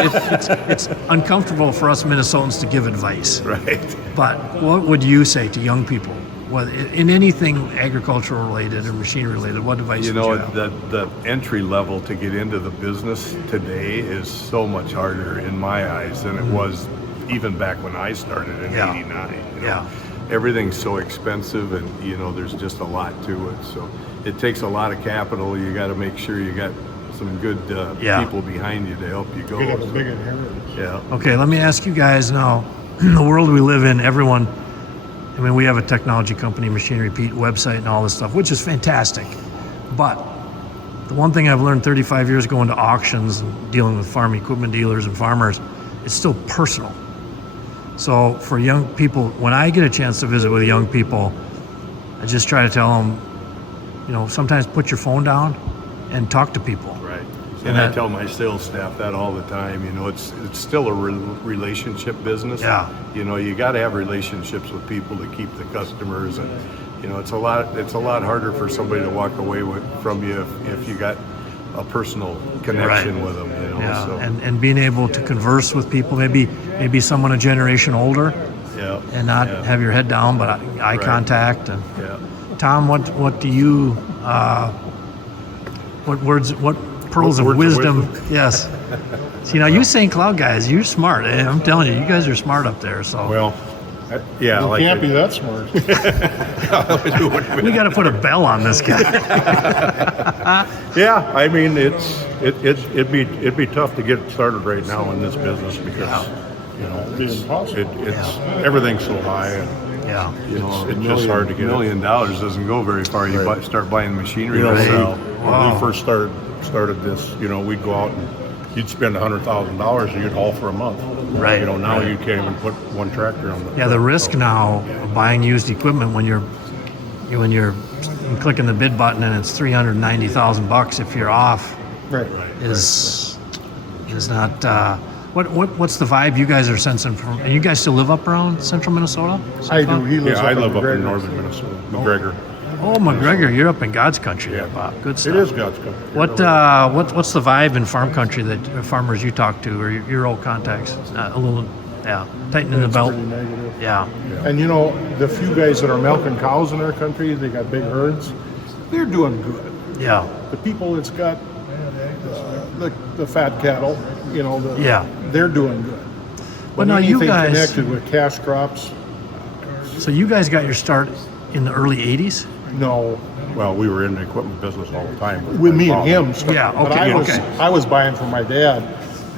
it's uncomfortable for us Minnesotans to give advice, Right. but what would you say to young people, whether in anything agricultural related or machine related? What advice You would know, you have? the entry level to get into the business today is so much harder in my eyes than it was even back when I started in Yeah. '89. Yeah. Everything's so expensive, and there's just a lot to it. So it takes a lot of capital. You got to make sure you got some good people behind you to help you go. We have a So, big inheritance. yeah. Okay, let me ask you guys now. In the world we live in, everyone, we have a technology company, Machinery Pete website and all this stuff, which is fantastic. But the one thing I've learned 35 years going to auctions and dealing with farm equipment dealers and farmers, it's still personal. So for young people, when I get a chance to visit with young people, I just try to tell them, sometimes put your phone down and talk to people. Right. And And I that- tell my sales staff that all the time. It's still a relationship business. Yeah. You got to have relationships with people to keep the customers, and it's a lot harder for somebody to walk away from you if you got a personal connection Right. with them. Yeah, So, and being able to converse with people, maybe someone a generation older, yeah. and not yeah. have your head down, but eye Right. contact. And Yeah. Tom, what do you, what pearls of Words of wisdom? Yes. See, now you St. Cloud guys, you're smart. I'm telling you, you guys are smart up there. So Well, yeah. You like can't be that smart. we got to put a bell on this guy. Yeah, I mean it'd be tough to get started right now in this business because It'd be impossible. it's everything's so high, and Yeah. it's just hard to get. $1 million doesn't go very far. You start buying machinery to Right. sell. When we first started this, we'd go out and you'd spend $100,000 and you'd haul for a month. Right. Now you can't even put one tractor on the. Yeah, the risk so- now of buying used equipment when you're clicking the bid button and it's $390,000 if you're off Right. is not. What's the vibe you guys are sensing from? And you guys still live up around central Minnesota? I do. He lives Yeah, I up live up in McGregor. northern Minnesota, McGregor. Oh, McGregor, you're up in God's country. Yeah. Wow, good stuff. It is God's country. What's the vibe in farm country that farmers you talk to or your old contacts? A little, tightening the It's belt. pretty negative. Yeah. And the few guys that are milking cows in our country, they got big herds. They're doing good. Yeah. The people that's got the fat cattle, Yeah. they're doing good. But now you anything guys- connected with cash crops, So you guys got your start in the early '80s. No, Well, we were in the equipment business all the time. with me and him. So, Yeah, but okay, I was buying from my dad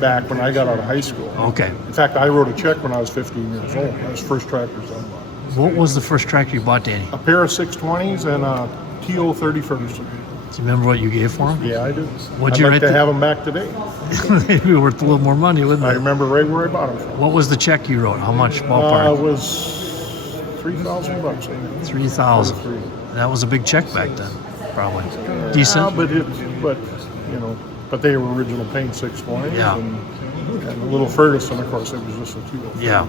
back when I got out of high school. Okay. In fact, I wrote a check when I was 15 years old. That was first tractors I bought. What was the first tractor you bought, Danny? A pair of 620s and a TO 30 Ferguson. Do you remember what you gave for him? Yeah, I do. What'd I'd you like write to the- have them back today. They'd be worth a little more money, wouldn't I they? remember right where I bought them from. What was the check you wrote? How much It ballpark? was $3,000, I think. 3,000. That was a big check back then, probably. Decent. Yeah, but you know, but they were original paint 620s. Yeah. And a little Ferguson, of course, it was just a 205. Yeah.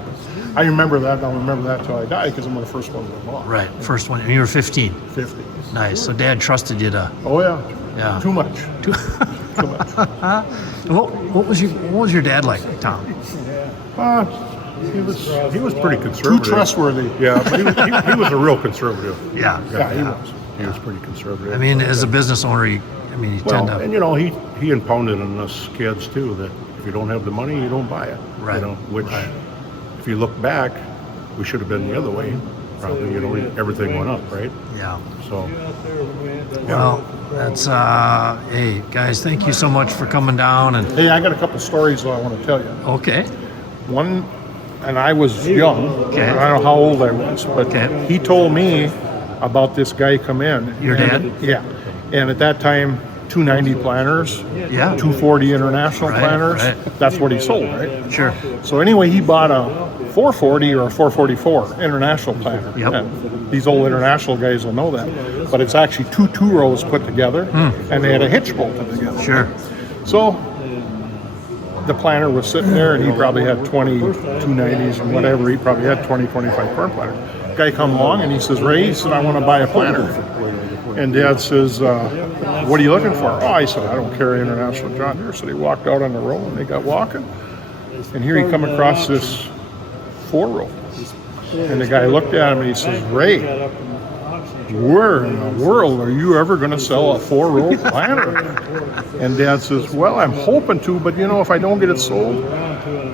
I remember that. I'll remember that till I die because I'm one of the first ones I bought. Right. First one. And you were 15. 50. Nice. So Dad trusted you to. Oh yeah. Yeah. Too much. Too much. What was your dad like, Tom? He was pretty conservative. Too trustworthy. Yeah, but he was a real conservative. Yeah. Yeah, he was. He was pretty conservative. I mean, as a business owner, you tend well, to. and you know, he impounded on us kids too that if you don't have the money, you don't buy it. Right. You know, which, Right. if you look back, we should have been the other way. Probably, you know, everything went up, right? Yeah. So, Well, that's hey guys, thank you so much for coming down and. Hey, I got a couple stories that I want to tell you. Okay. One, and I was young. Okay. I don't know how old I was, but Okay. he told me about this guy come in. Your And- dad? Yeah. And at that time, 290 planters, Yeah. 240 international Right, planters. right. That's what he sold, right? Sure. So anyway, he bought a 440 or a 444 international planter. Yep. And these old international guys will know that. But it's actually two rows put together, and they had a hitch bolted together. Sure. So the planter was sitting there, and he probably had 20 290s and whatever. He probably had 20, 25 corn planter. Guy come along, and he says, Ray, he said, I want to buy a planter. And Dad says, what are you looking for? Oh, I said, I don't carry international John Deere. So they walked out on the road, and they got walking. And here he come across this 4-row. And the guy looked at him, and he says, Ray, where in the world are you ever going to sell a 4-row planter? And Dad says, well, I'm hoping to, but you know, if I don't get it sold,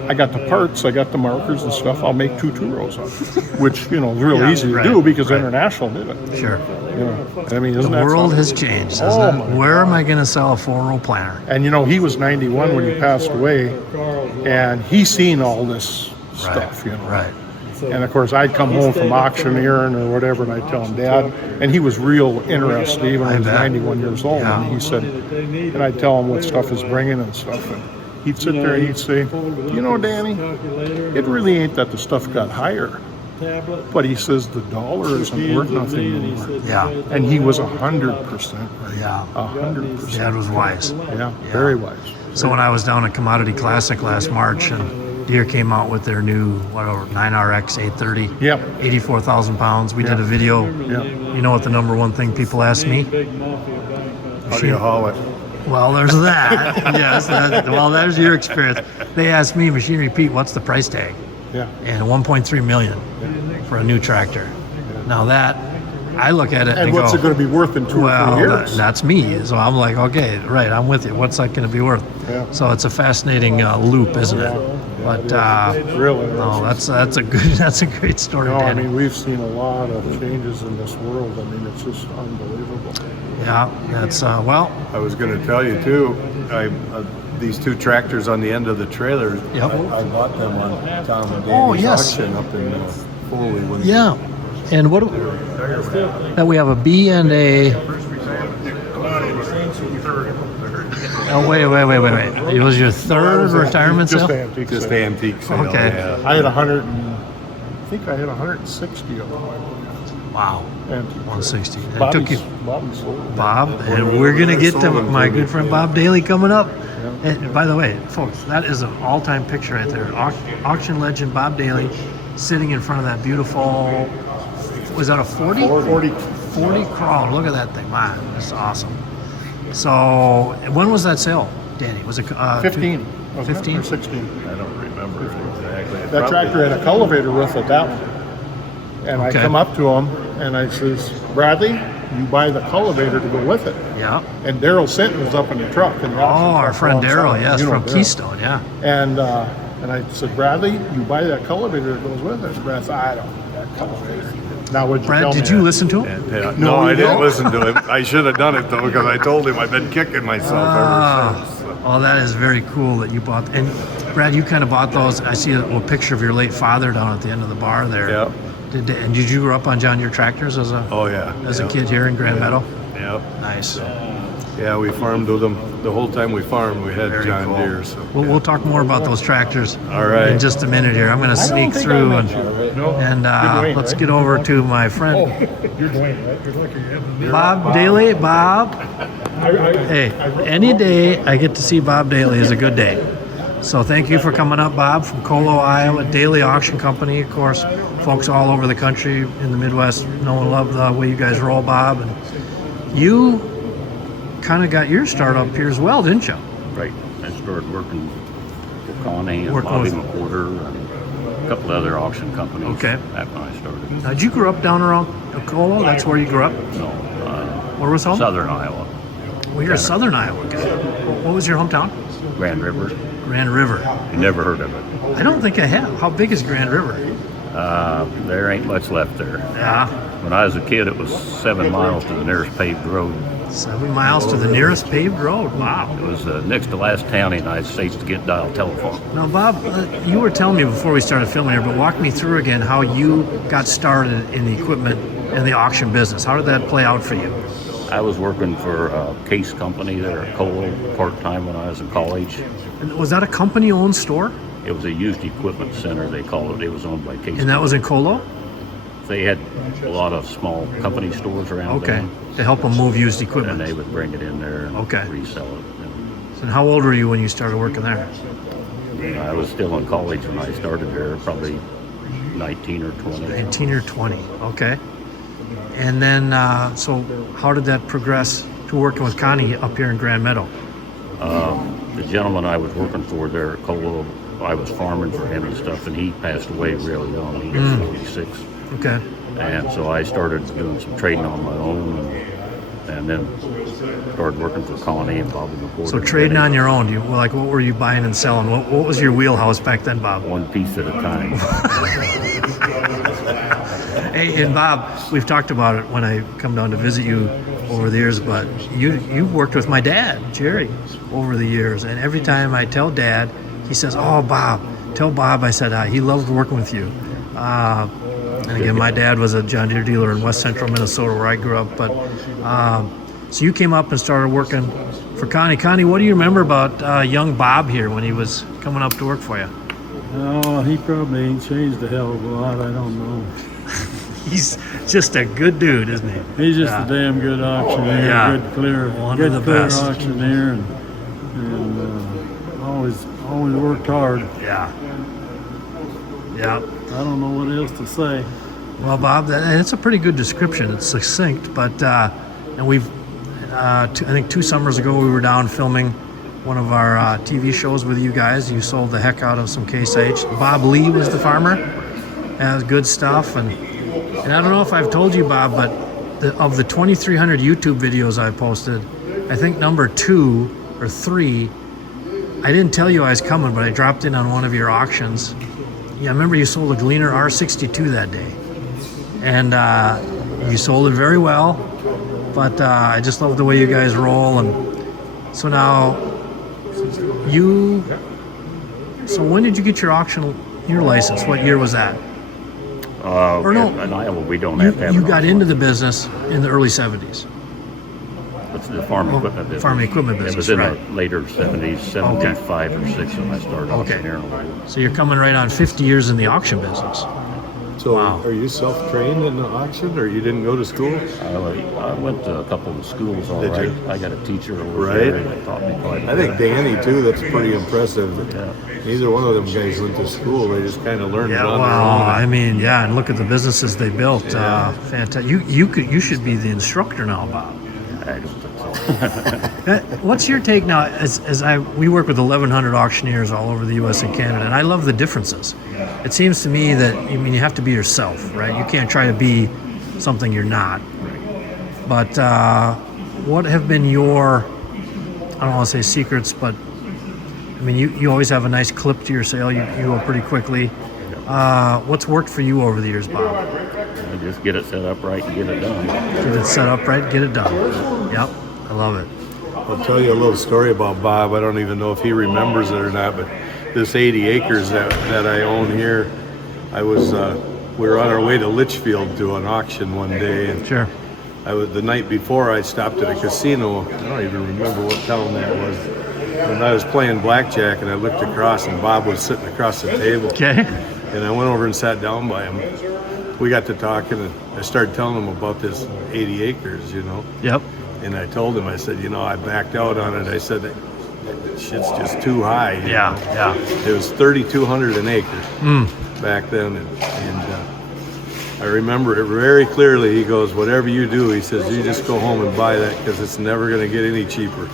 I got the parts, I got the markers and stuff, I'll make 2 rows of it, which, you know, is real Yeah, easy to right, do because right. International did it. Sure. You know, I mean, isn't The that world something? has changed, Oh, hasn't my it? Where am I going to sell a 4-row planter? And you know, he was 91 when he passed away, and he seen all this stuff, you know. Right. And of course, I'd come home from auctioneering or whatever, and I'd tell him, Dad, and he was real interested, even when he was bet. 91 years old. Yeah. And he said, and I'd tell him what stuff is bringing and stuff. And he'd sit there and he'd say, you know, Danny, it really ain't that the stuff got higher. But he says the dollar isn't worth nothing anymore. Yeah. And he was 100% right. Yeah. 100%. Dad was wise. Yeah, very wise. So when I was down at Commodity Classic last March and Deere came out with their new 9RX 830, Yep. 84,000 pounds, we did a video. Yeah. You know what the number one thing people ask me? how do you haul it? Well, there's that. Yes. Well, there's your experience. They asked me, Machinery Pete, what's the price tag? Yeah. And 1.3 million for a new tractor. Now that I look at it And and what's go, it going to be worth in 2 or 3 well, years? that's me. So I'm like, okay, right, I'm with you. What's that going to be worth? Yeah. So it's a fascinating loop, isn't it? But Really? no, that's a great story, No, I Danny. mean, we've seen a lot of changes in this world. I mean, it's just unbelievable. Yeah, that's well, I was going to tell you too, these 2 tractors on the end of the trailer, Yep. I bought them on Tom and Oh, Danny's yes. auction up in Foley. When yeah. And what that we have a B and a. Oh wait! It was your third retirement Just sale? antique. Just sale. antique sale. Okay. Yeah. I had 100 and, I think I had 160 of them. Wow, Antique. 160. It Bobby, took you, Bobby sold. Bob, and we're gonna get to my good friend Bob Daly coming up. And by the way, folks, that is an all-time picture right there. Auction legend Bob Daly sitting in front of that beautiful. Was that a 40? 40. 40 crawl. Look at that thing, man. That's awesome. So, when was that sale, Danny? Was it 15. 15? Or 16. I don't remember exactly. That tractor had a cultivator with it, that one. And Okay. I come up to him and I says, Bradley, you buy the cultivator to go with it. Yeah. And Daryl Sinton was up in the truck. In the Oh, auction our truck friend Daryl, alongside. yes, You know from Daryl. Keystone, yeah. And I said, Bradley, you buy that cultivator that goes with it. And Brad said, I don't need that cultivator. Now, what'd you Brad, tell did me you that? listen to him? No, No, I you didn't don't? listen to him. I should have done it though, because I told him I've been kicking myself ever since. Oh, that is very cool that you bought. And Brad, you kind of bought those. I see a little picture of your late father down at the end of the bar there. Yep. And did you grow up on John Deere tractors as a Oh yeah. a kid here in Grand Meadow? Yep. Nice. Yeah, we farmed with them the whole time we farmed. We had Very John cool. Deere. So. We'll talk more about those tractors All right. in just a minute here. I'm going to sneak through and let's get over to my friend You're Dwayne, right? You're lucky you have the Bob Daly. Bob, hey, any day I get to see Bob Daly is a good day. So thank you for coming up, Bob, from Colo, Iowa, Daly Auction Company. Of course, folks all over the country in the Midwest know and love the way you guys roll, Bob. And you kind of got your start up here as well, didn't you? Right. I started working for Connie and Working Bobby with- McWhorter and a couple of other auction companies. Okay. Back when I started. Now, did you grow up down around Colo? That's where you grew up? No, Where was home? Southern Iowa, Well, you're a Southern Iowa guy. What was your hometown? Grand River. Grand River. You never heard of it. I don't think I have. How big is Grand River? There ain't much left there. Yeah. When I was a kid, it was 7 miles to the nearest paved road. 7 miles to the nearest paved road. Wow. It was next to last town in the United States to get dial telephone. Now, Bob, you were telling me before we started filming here, but walk me through again how you got started in the equipment and the auction business. How did that play out for you? I was working for a case company there at Cole part-time when I was in college. And was that a company-owned store? It was a used equipment center, they called it. It was owned by Case. And that was in Colo? They had a lot of small company stores around Okay. town, To help them move used and equipment. they would bring it in there and Okay. resell it. And how old were you when you started working there? And I was still in college when I started there, probably 19 or 20. 19 or 20. Okay. And then, so how did that progress to working with Connie up here in Grand Meadow? The gentleman I was working for there at Colo, I was farming for him and stuff, and he passed away really young. He was 46. Okay. And so I started doing some trading on my own, and then started working for Connie and Bobby McWhorter. So trading on your own, what were you buying and selling? What was your wheelhouse back then, Bob? One piece at a time. Hey, and Bob, we've talked about it when I come down to visit you over the years, but you've worked with my dad, Jerry, over the years, and every time I tell Dad, he says, "Oh, Bob, tell Bob," I said, he loved working with you. And again, my dad was a John Deere dealer in West Central Minnesota where I grew up, but so you came up and started working for Connie. Connie, what do you remember about young Bob here when he was coming up to work for you? Oh, he probably ain't changed a hell of a lot. I don't know. He's just a good dude, isn't he? He's just Yeah. a damn good auctioneer, Yeah. good clear, One good of the clear best. auctioneer, and always worked hard. Yeah. Yeah. I don't know what else to say. Well, Bob, that's a pretty good description. It's succinct, but and we've I think 2 summers ago we were down filming one of our TV shows with you guys. You sold the heck out of some Case H. Bob Lee was the farmer. Has good stuff, and I don't know if I've told you, Bob, but of the 2,300 YouTube videos I posted, I think number 2 or 3. I didn't tell you I was coming, but I dropped in on one of your auctions. Yeah, I remember you sold a Gleaner R62 that day, and you sold it very well. But I just love the way you guys roll, and so now So when did you get your license? What year was that? Or no, In Iowa, we don't have to have you an got auction. into the business in the early 70s. It's the farm equipment business. farm equipment It business, was in right. the later 70s, 75 or 6 when I started auctioneering. So you're coming right on 50 years in the auction business. So are you self-trained in the auction, or you didn't go to school? I went to a couple of schools, all Did right. you? I got a teacher over Right. there that taught me quite a I bit. think Danny too. That's pretty impressive. Neither one of them guys went to school. They just kind of learned it Yeah, on well, their own. I mean, yeah, and look at the businesses they built. Fantastic. You should be the instructor now, Bob. I don't think so. What's your take now? We work with 1,100 auctioneers all over the U.S. and Canada, and I love the differences. It seems to me that you have to be yourself, right? You can't try to be something you're not. But what have been your, I don't want to say secrets, but I mean, you always have a nice clip to your sale. You go pretty quickly. What's worked for you over the years, Bob? Just get it set up right and get it done. Get it set up right, get it done. Yep, I love it. I'll tell you a little story about Bob. I don't even know if he remembers it or not, but this 80 acres that I own here, we were on our way to Litchfield to an auction one day, and Sure. the night before I stopped at a casino. I don't even remember what town that was. And I was playing blackjack, and I looked across, and Bob was sitting across the table. Okay. And I went over and sat down by him. We got to talking, and I started telling him about this 80 acres, you know. Yep. And I told him, I said, you know, I backed out on it. I said, that shit's just too high. you Yeah, know. yeah. It was $3,200 an acre back then, and I remember it very clearly. He goes, whatever you do, he says, you just go home and buy that because it's never going to get any cheaper.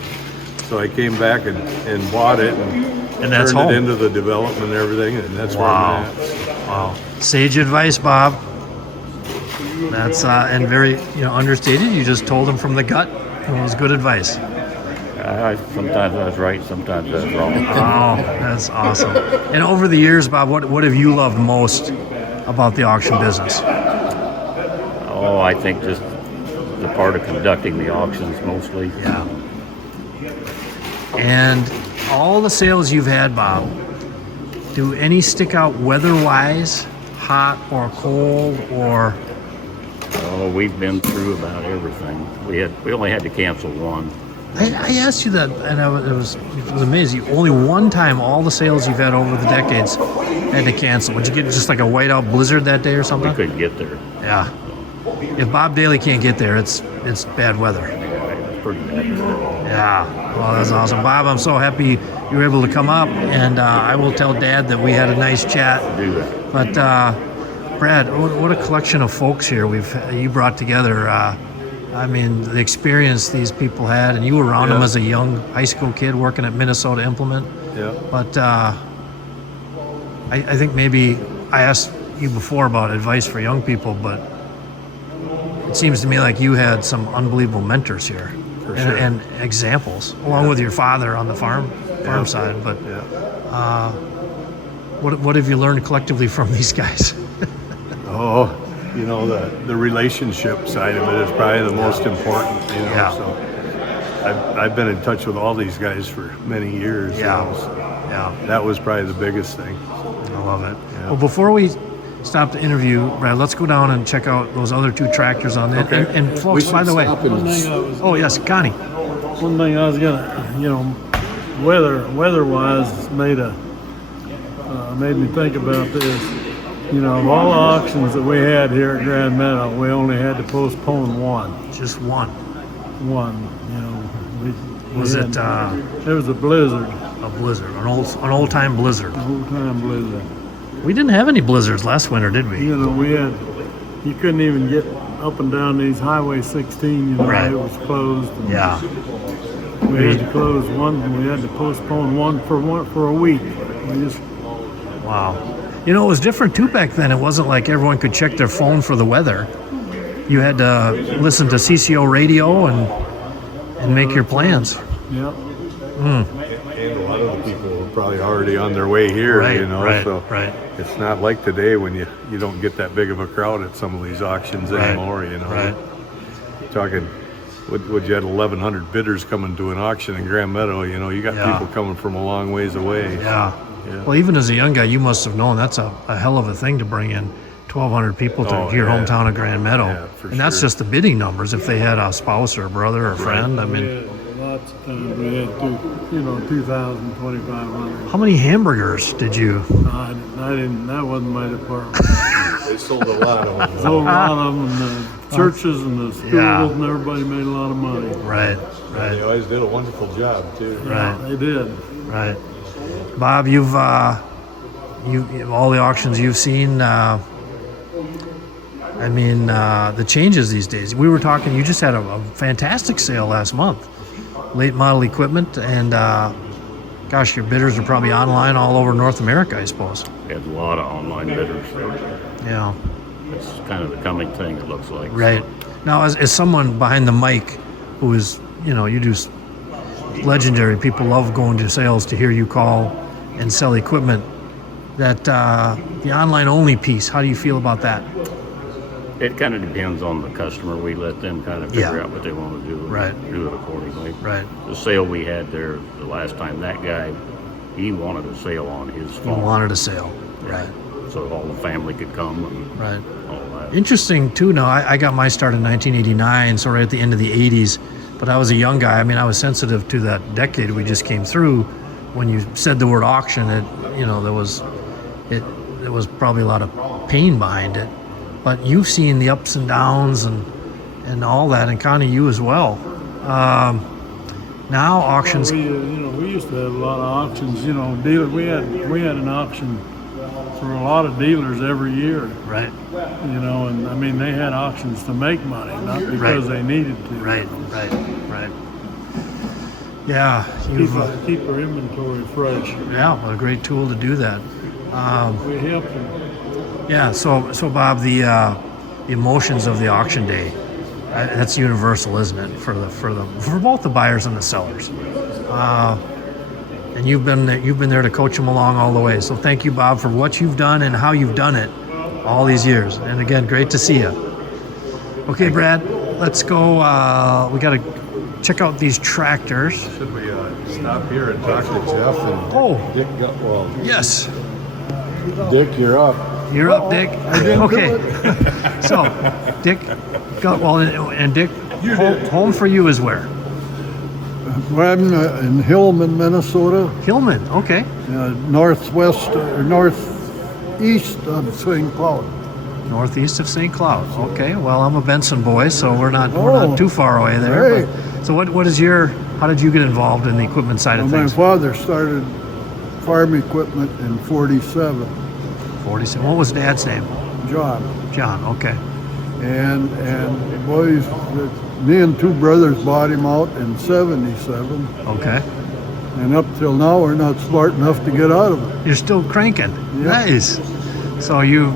So I came back and bought it and that's turned home. it into the development and everything, and that's Wow. where I'm at. Wow. Sage advice, Bob. That's and very understated. You just told him from the gut. It was good advice. Sometimes I was right, sometimes I was wrong. Oh, that's awesome. And over the years, Bob, what have you loved most about the auction business? Oh, I think just the part of conducting the auctions mostly. Yeah. And all the sales you've had, Bob, do any stick out weather-wise, hot or cold or? Oh, we've been through about everything. We only had to cancel one. I asked you that, and it was amazing. Only one time all the sales you've had over the decades had to cancel. Would you get just like a whiteout blizzard that day or We something? couldn't get there. Yeah. If Bob Daly can't get there, it's bad weather. It was pretty bad. Yeah. Well, that's awesome. Bob, I'm so happy you were able to come up, and I will tell Dad that we had a nice chat. Do that. But Brad, what a collection of folks here you brought together. I mean, the experience these people had, and you were around them as a young high school kid working at Minnesota Implement. Yeah. But I think maybe I asked you before about advice for young people, but it seems to me like you had some unbelievable mentors here sure. and examples, along with your father on the farm side. But what have you learned collectively from these guys? Oh, you know, the relationship side of it is probably the most important, you know. Yeah. So I've been in touch with all these guys for many years. Yeah. You know, so Yeah, that was probably the biggest thing. I love it. Yeah. Well, before we stop the interview, Brad, let's go down and check out those other two tractors on there. Okay. And folks, by the way, oh yes, Connie. One thing I was gonna, weather-wise, made me think about this. You know, of all the auctions that we had here at Grand Meadow, we only had to postpone one. Just one. You know, Was it It was a blizzard, a blizzard, an old time blizzard? whole time blizzard. We didn't have any blizzards last winter, did we? You know, you couldn't even get up and down these Highway 16. You know, Right. it was closed. And Yeah. we had to close one. And we had to postpone one for a week. We just Wow. You know, it was different too back then. It wasn't like everyone could check their phone for the weather. You had to listen to CCO radio and make your plans. yeah. And a lot of the people were probably already on their way here, Right, you know. right, so right. it's not like today when you don't get that big of a crowd at some of these auctions Right, anymore, you know. right. Talking, would you had 1,100 bidders coming to an auction in Grand Meadow, you know, you got Yeah. people coming from a long ways away. Yeah. Yeah. Well, even as a young guy, you must have known that's a hell of a thing to bring in 1,200 people to Oh, your yeah. hometown of Grand Meadow. Yeah, for and that's sure. just the bidding numbers. If they had a spouse or a brother or a friend, I We mean, had lots of times we had 2,000, 2,500. how many hamburgers did you? I didn't. That wasn't my department. They sold a lot of them. So a lot of them, and the churches and the schools, Yeah. and everybody made a lot of money. Right, They right, always did a wonderful job too. right, They did. right. Bob, you've all the auctions you've seen. The changes these days. We were talking. You just had a fantastic sale last month, late model equipment, and gosh, your bidders are probably online all over North America, I suppose. We had a lot of online bidders. Yeah, It's kind of the coming thing, it looks like. right. Now, as someone behind the mic, who is, you do legendary. People love going to sales to hear you call and sell equipment. That the online only piece. How do you feel about that? It kind of depends on the customer. We let them kind of figure Yeah. out what they want to do and Right. do it accordingly. Right. The sale we had there the last time, that guy, he wanted a sale on his You farm. wanted a sale. Right. So all the family could come and Right. all that. Interesting too. Now I got my start in 1989, so right at the end of the 80s. But I was a young guy. I mean, I was sensitive to that decade we just came through. When you said the word auction, there was probably a lot of pain behind it. But you've seen the ups and downs and all that, and kind of you as well. Now auctions. We used to have a lot of auctions. Dealer. We had an auction for a lot of dealers every year. Right. And I mean they had auctions to make money, not because they needed to. Right. Yeah. You've, Keep our inventory fresh. yeah. What a great tool to do that. We help them. Yeah, so Bob, the emotions of the auction day, that's universal, isn't it? For both the buyers and the sellers, and you've been there to coach them along all the way. So thank you, Bob, for what you've done and how you've done it all these years. And again, great to see you. Okay, Brad, let's go. We got to check out these tractors. Should we stop here and talk to Jeff and Oh, Dick? yes, Dick, you're up. you're up, Dick. Okay, so Dick, and Dick, home for you is where? I'm in Hillman, Minnesota, Hillman. Okay. northwest or northeast of St. Cloud. Northeast of St. Cloud. Okay. Well, I'm a Benson boy, so we're not too far away there. Great. But, so how did you get involved in the equipment side of My things? father started farm equipment in '47, 47. What was Dad's name? John. John. Okay. And boys, me and two brothers bought him out in '77, Okay. and up till now we're not smart enough to get out of it. You're still cranking. Yep. Nice. So you,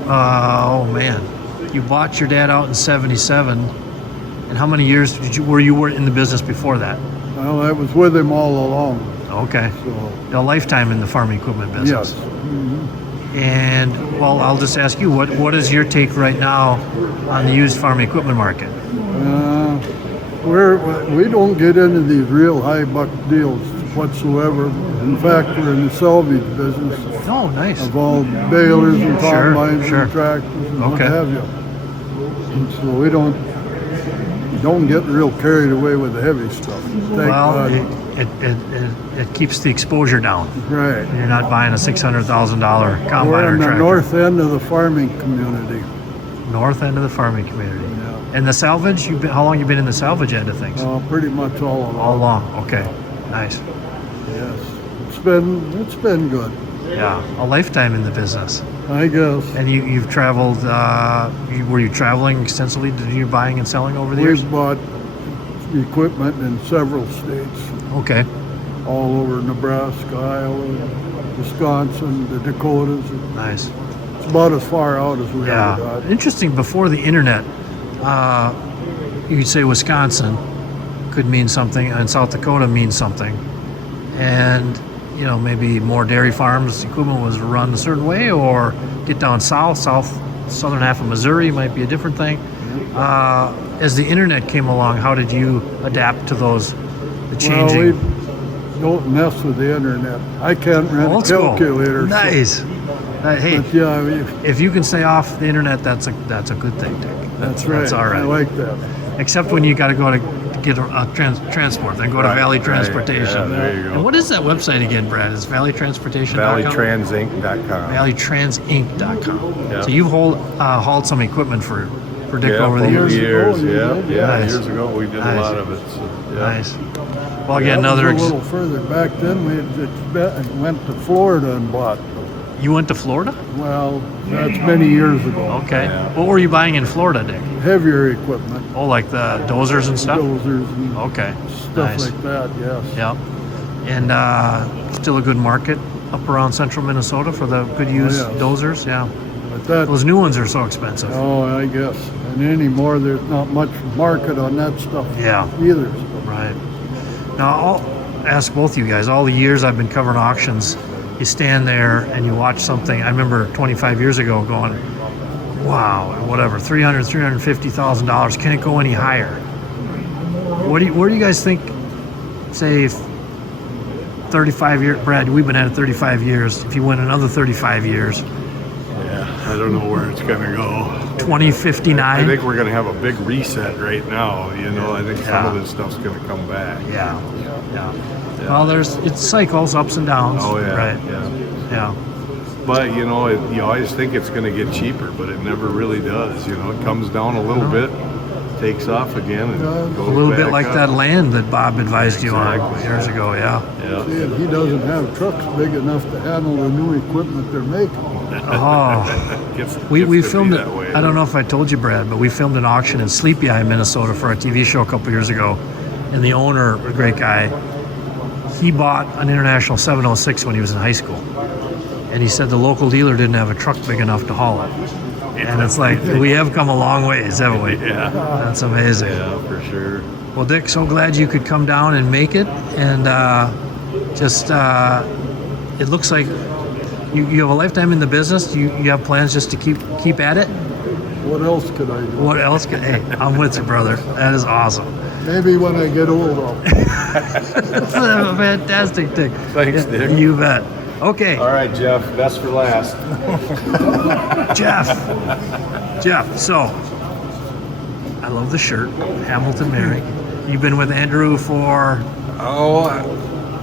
you bought your dad out in '77, and how many years were you in the business before that? Well, I was with him all along. Okay. So A lifetime in the farm equipment business. yes, And well, I'll just ask you, what is your take right now on the used farm equipment market? we don't get into these real high buck deals whatsoever. In fact, we're in the salvage business Oh, nice. of all balers and Sure, combines sure. and tractors and what Okay. have you. And so we don't get real carried away with the heavy stuff. Thank Well, God. it keeps the exposure down. Right. You're not buying a $600,000 We're combine or in the tractor. north end of the farming community. North end of the farming community. Yeah. And the salvage, how long you been in the salvage end of things? Pretty much all along. All along. Okay. Nice. Yes. It's been good, Yeah. A lifetime in the business. I guess. And you've traveled, were you traveling extensively? Did you buying and selling over the years? We've bought equipment in several states, Okay. all over Nebraska, Iowa, Wisconsin, the Dakotas. Nice. It's about as far out as we Yeah. ever got. Interesting, before the internet, you could say Wisconsin could mean something and South Dakota means something. And, maybe more dairy farms, equipment was run a certain way, or get down southern half of Missouri might be a different thing. As the internet came along, how did you adapt to the changing? Well, we don't mess with the internet. I can't rent Old a school. calculator. so- Nice. Hey, But yeah, if you can stay off the internet, that's a good thing, Dick. that's right. That's all right. I like that. Except when you got to go to get a transport, then go to Valley Transportation. Yeah, there you go. And what is that website again, Brad? Is valleytransportation.com? ValleyTransInc.com. Valleytransinc.com. Yeah. So you've hauled some equipment for Dick over the over years. the years. ago, you Yeah, did. yeah. Nice. Years ago, we did Nice. a lot of it. So, yeah. Nice. Well, again, That was another. a little further back then. We went to Florida and bought. You went to Florida? Well, that's many years ago. Okay. What were you buying in Florida, Dick? Heavier equipment, Oh, like the dozers and stuff? dozers and Okay. stuff Nice. like that. Yes. Yep. And still a good market up around central Minnesota for the good used yes. dozers? Yeah. But that. Those new ones are so expensive. Oh, I guess. And anymore, there's not much market on that stuff. Yeah. Either. Right. Now, I'll ask both you guys, all the years I've been covering auctions, you stand there and you watch something. I remember 25 years ago going, Wow, whatever, $350,000. Can it go any higher? Where do you guys think, say, 35 years, Brad, we've been at it 35 years. If you went another 35 years, Yeah, I don't know where it's gonna go. 2059? I think we're gonna have a big reset right now. You know, I think some of Yeah. this stuff's gonna come back. Yeah. Well, it cycles, ups and downs. Oh yeah, Right. Yeah. But you know, you always think it's going to get cheaper, but it never really does. You know, it comes down a little bit, takes off again, and goes A little bit back like up. that land that Bob advised you on Exactly. years ago. Yeah. Yeah. See, and he doesn't have trucks big enough to handle the new equipment they're making. Oh, Gets we to be filmed it. that way. I don't know if I told you, Brad, but we filmed an auction in Sleepy Eye, Minnesota, for a TV show a couple years ago, and the owner, a great guy, he bought an International 706 when he was in high school. And he said the local dealer didn't have a truck big enough to haul it. And it's like, we have come a long ways, haven't we? Yeah. That's amazing. Yeah, for sure. Well, Dick, so glad you could come down and make it. And it looks like you have a lifetime in the business. You have plans just to keep at it? What else could I do? What else could, hey, I'm with you, brother. That is awesome. Maybe when I get old, I'll. That's a fantastic, Dick. Thanks, Dick. You bet. Okay. All right, Jeff. Best for last. Jeff, so I love the shirt, Hamilton Merrick. You've been with Andrew for Oh,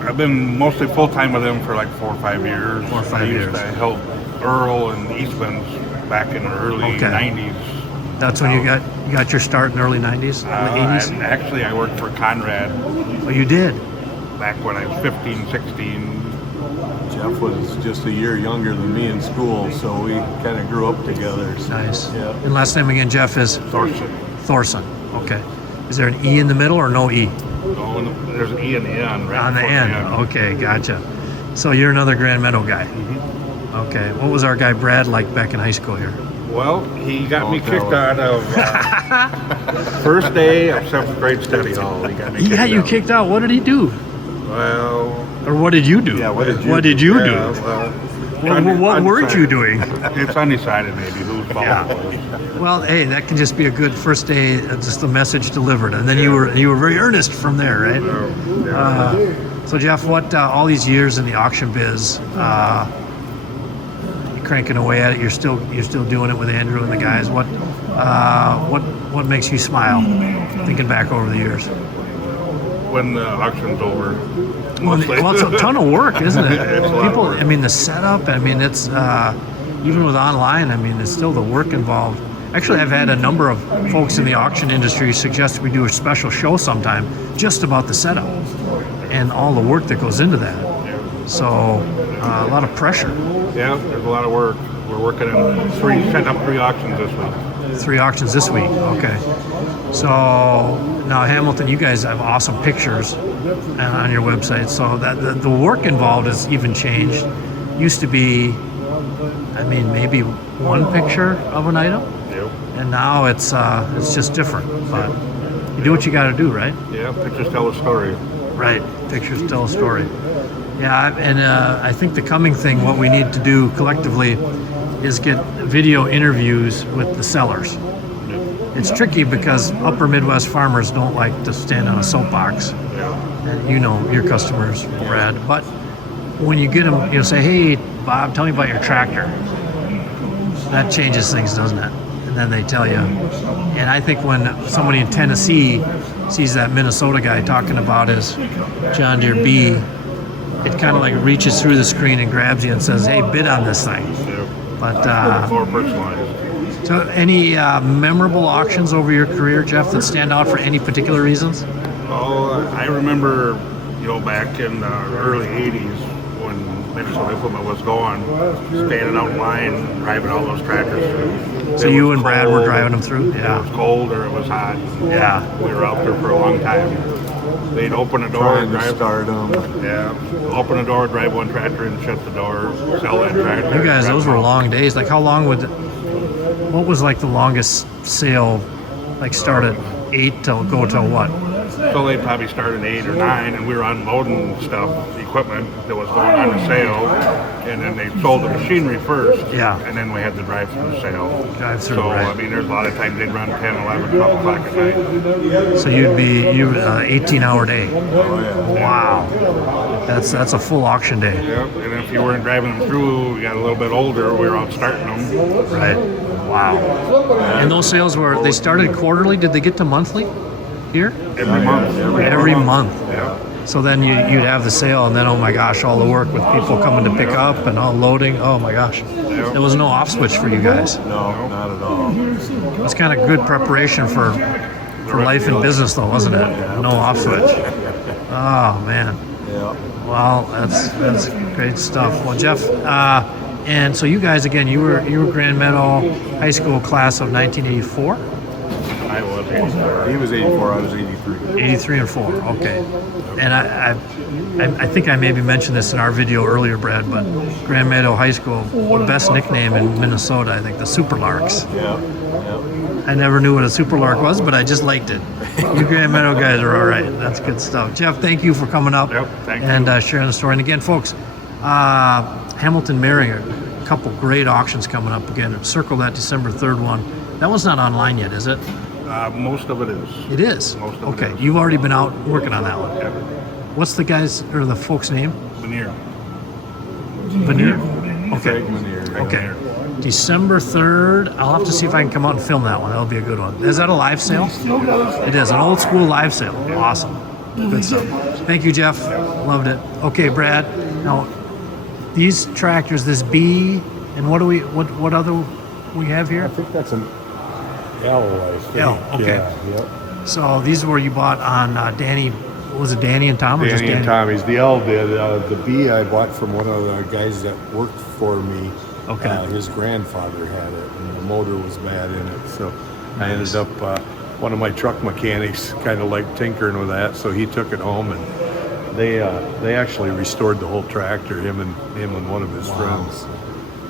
I've been mostly full time with him for like 4 or 5 years. 4 or 5 I years. used to help Earl and Eastman's back in the early Okay. 90s. that's when you got your start in the early 90s, late 80s? And actually, I worked for Conrad Oh, you did? back when I was 15, 16. Jeff was just a year younger than me in school, so we kind of grew up together. So, Nice. Yeah. And last name again, Jeff, is Thorson. Thorson. Okay. Is there an E in the middle or no E? Oh, and there's an E in the end. Right On the before end. Okay, gotcha. So you're another Grand Meadow guy. Okay. What was our guy Brad like back in high school here? Well, he got me Don't kicked tell out of first day of 7th grade study hall. He got me Yeah, you out. kicked out. What did he do? Well, Or what did you do? Yeah, what did you What do? did you yeah, do? well, What weren't you doing? it's undecided maybe whose fault Yeah. it was. Well, hey, that can just be a good first day, just a message delivered, and then you were very earnest from there, right? So Jeff, what all these years in the auction biz, you're cranking away at it. You're still doing it with Andrew and the guys. What makes you smile, thinking back over the years? When the auction's over. Well, it's a ton of work, isn't it? It's a lot of People, work. I mean, the setup. I mean, it's even with online. I mean, there's still the work involved. Actually, I've had a number of folks in the auction industry suggest we do a special show sometime just about the setup and all the work that goes into that. So a lot of pressure. Yeah, there's a lot of work. We're working on setting up 3 auctions this week. 3 auctions this week. Okay. So now Hamilton, you guys have awesome pictures on your website. So that the work involved has even changed. Used to be, I mean, maybe 1 picture of an item, Yep. and now it's just different. But you do what you got to do, right? Yeah, pictures tell a story. Right. Pictures tell a story. Yeah, and I think the coming thing, what we need to do collectively, is get video interviews with the sellers. It's tricky because upper Midwest farmers don't like to stand on a soapbox. Yeah. And you know your customers, Brad. But when you get them, you say, "Hey, Bob, tell me about your tractor." That changes things, doesn't it? And then they tell you. And I think when somebody in Tennessee sees that Minnesota guy talking about his John Deere B, it kind of like reaches through the screen and grabs you and says, "Hey, bid on this thing." Yep. But More personalized. so, any memorable auctions over your career, Jeff, that stand out for any particular reasons? Oh, I remember, back in the early 80s when Minnesota Implement was going, standing out in line, driving all those tractors through. So It you was and Brad were cold. driving them through? It Yeah. was cold or it was hot. Yeah. We were out there for a long time. They'd open the door, Trying to drive. start them. Yeah, open the door, drive one tractor, and shut the door, sell that tractor. You guys, those drive were them out. long days. Like, how long what was like the longest sale, like start at 8 till go till what? So they probably started at 8 or 9, and we were unloading stuff, equipment that was going on the sale, and then they sold the machinery first, Yeah. and then we had the drive-through sale. Drive-through, So, right. I mean, there's a lot of times they'd run 10, 11, 12 o'clock at night. So you 18-hour day. Wow, that's a full auction day. Yep, and if you weren't driving them through, we got a little bit older, we were out starting them. Right. Wow. And those sales they started quarterly. Did they get to monthly here? Every month. Every month. Yeah. So then you'd have the sale, and then, oh my gosh, all the work with people coming to pick up and all loading. Oh my gosh. There was no off switch for you guys. No, not at all. That's kind of good preparation for life and business, though, wasn't it? No off switch. Oh man. Yeah. Well, that's great stuff. Well, Jeff, and so you guys again, you were Grand Meadow High School class of 1984. I was 84. He was 84, I was 83. 83 and 4, okay. And I think I maybe mentioned this in our video earlier, Brad, but Grand Meadow High School, the best nickname in Minnesota, I think, the Superlarks. Yeah. I never knew what a Superlark was, but I just liked it. You Grand Meadow guys are all right. That's good stuff. Jeff, thank you for coming up and sharing the story. And again, folks, Hamilton Marion, a couple great auctions coming up again. Circle that December 3rd one. That one's not online yet, is it? Most of it is. It is? Most of it okay, is. you've already been out working on that one. Yeah. What's the guy's or the folks' name? Veneer. Veneer. Okay. Veneer. Okay. December 3rd. I'll have to see if I can come out and film that one. That'll be a good one. Is that a live sale? It is. An old school live sale. Awesome. Good stuff. Thank you, Jeff. Loved it. Okay, Brad. Now, these tractors, this B, and what other we have here? I think that's an L, I think. L, okay. Yeah, yep. So these were you bought on Danny, was it Danny and Tom? Or just Danny and Tommy's. The L did. The B I bought from one of the guys that worked for me. Okay. His grandfather had it, and the motor was bad in it. So I ended up, one of my truck mechanics kind of liked tinkering with that, so he took it home, and they actually restored the whole tractor, him and one of his friends.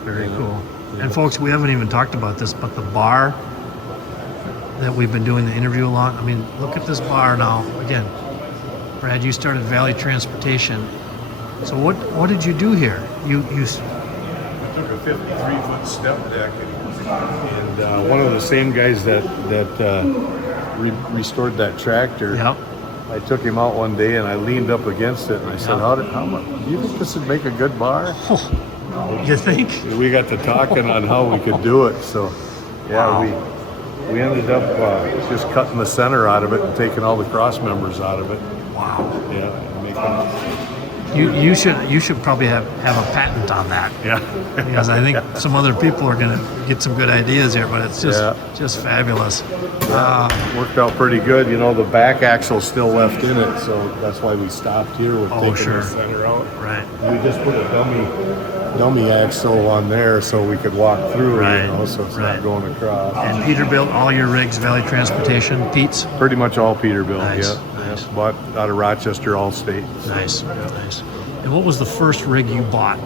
Very cool. And folks, we haven't even talked about this, but the bar that we've been doing the interview along, I mean, look at this bar now. Again, Brad, you started Valley Transportation. So what did you do here? You I took a 53-foot step deck, And one of the same guys that restored that tractor, Yep. I took him out one day and I leaned up against it and I said, how much, do you think this would make a good bar? You think? We got to talking on how we could do it. So, yeah, we ended up just cutting the center out of it and taking all the cross members out of it. Wow. Yeah, and making You should probably have a patent on that. Yeah. Because I think some other people are going to get some good ideas here, but it's just fabulous. worked out pretty good. You know, the back axle's still left in it, so that's why we stopped here with taking the center out. Right. We just put a dummy axle on there so we could walk through, Right. you know, so it's not going across. And Peter built all your rigs, Valley Transportation, Pete's? Pretty much all Peterbilt, Nice, yeah. nice. Yeah. Bought out of Rochester, Allstate. Nice, nice. And what was the first rig you bought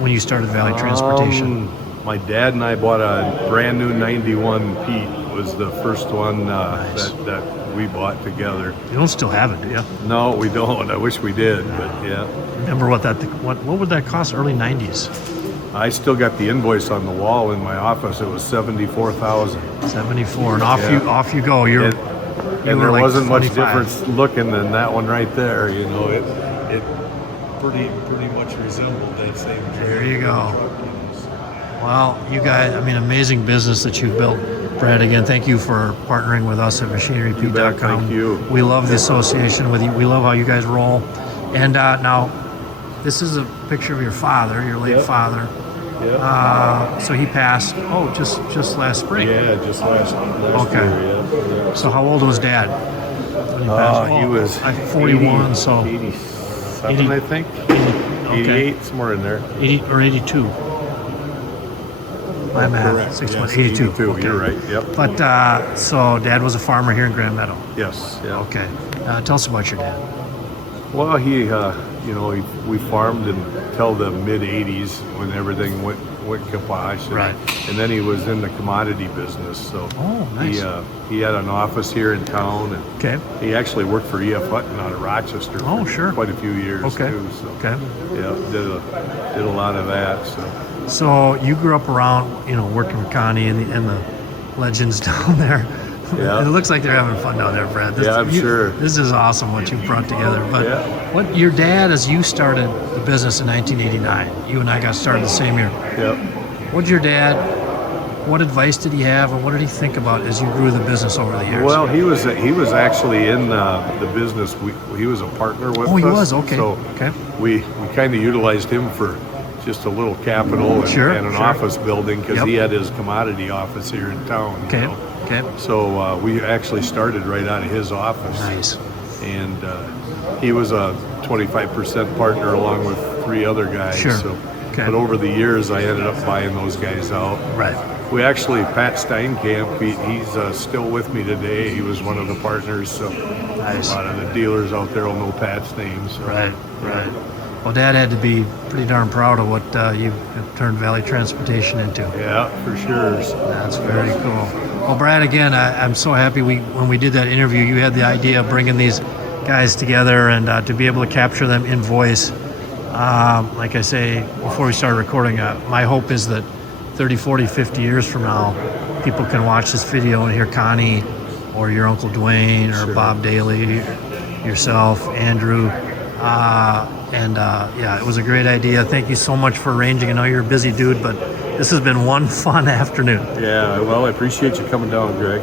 when you started Valley Transportation? My dad and I bought a brand new 91 Pete. Was the first one Nice. that we bought together. You don't still have it, do you? No, we don't. I wish we did, but yeah. Remember what would that cost? Early 90s? I still got the invoice on the wall in my office. It was $74,000. 74, and off you go. And were there like wasn't 25. much difference looking than that one right there. You know, it pretty much resembled that same. There you go. Well, you guys, I mean, amazing business that you've built. Brad, again, thank you for partnering with us at MachineryPete.com. Thank you. We love the association with you. We love how you guys roll. And now, this is a picture of your father, your late father. Yeah. So he passed, just last spring. Yeah, just last Okay. year. Yeah. So how old was Dad when he passed? He was 41, 80, so 87, I think. okay. 88, somewhere in there. 80 or 82. My math, Correct. 6 Yes, months, 82. 82, Okay. you're right, yep. But so Dad was a farmer here in Grand Meadow. Yes, yeah. Okay. Tell us about your dad. Well, we farmed until the mid 80s when everything went kibosh. Right. And then he was in the commodity business. So Oh, nice. he had an office here in town, and Okay. he actually worked for E.F. Hutton out of Rochester Oh, for sure. quite a few years Okay. too. So Okay. yeah, did a lot of that. So So you grew up around, working with Connie and the legends down there. Yeah. It looks like they're having fun down there, Brad. Yeah, I'm sure. This is awesome what you've brought together. But Yeah. what your dad, as you started the business in 1989, you and I got started the same year. Yep. What advice did he have, and what did he think about as you grew the business over the years? Well, he was actually in the business. He was a partner with us. Oh, he was? Okay. So Okay. we kind of utilized him for just a little capital and, Sure, and an sure. office building because Yep. he had his commodity office here in town. you Okay. know. Okay. So we actually started right out of his office. Nice. And he was a 25% partner along with 3 other guys. Sure. So, Okay. but over the years, I ended up buying those guys out. Right. We actually, Pat Steinkamp, he's still with me today. He was one of the partners. So Nice. a lot of the dealers out there will know Pat's name. So. Right. Well, Dad had to be pretty darn proud of what you have turned Valley Transportation into. Yeah, for sure. That's very cool. Well, Brad, again, I'm so happy when we did that interview, you had the idea of bringing these guys together and to be able to capture them in voice. Like I say, before we started recording, my hope is that 30, 40, 50 years from now, people can watch this video and hear Connie or your Uncle Dwayne or Sure. Bob Daly, yourself, Andrew. Yeah, it was a great idea. Thank you so much for arranging. I know you're a busy dude, but this has been one fun afternoon. Yeah, well, I appreciate you coming down, Greg.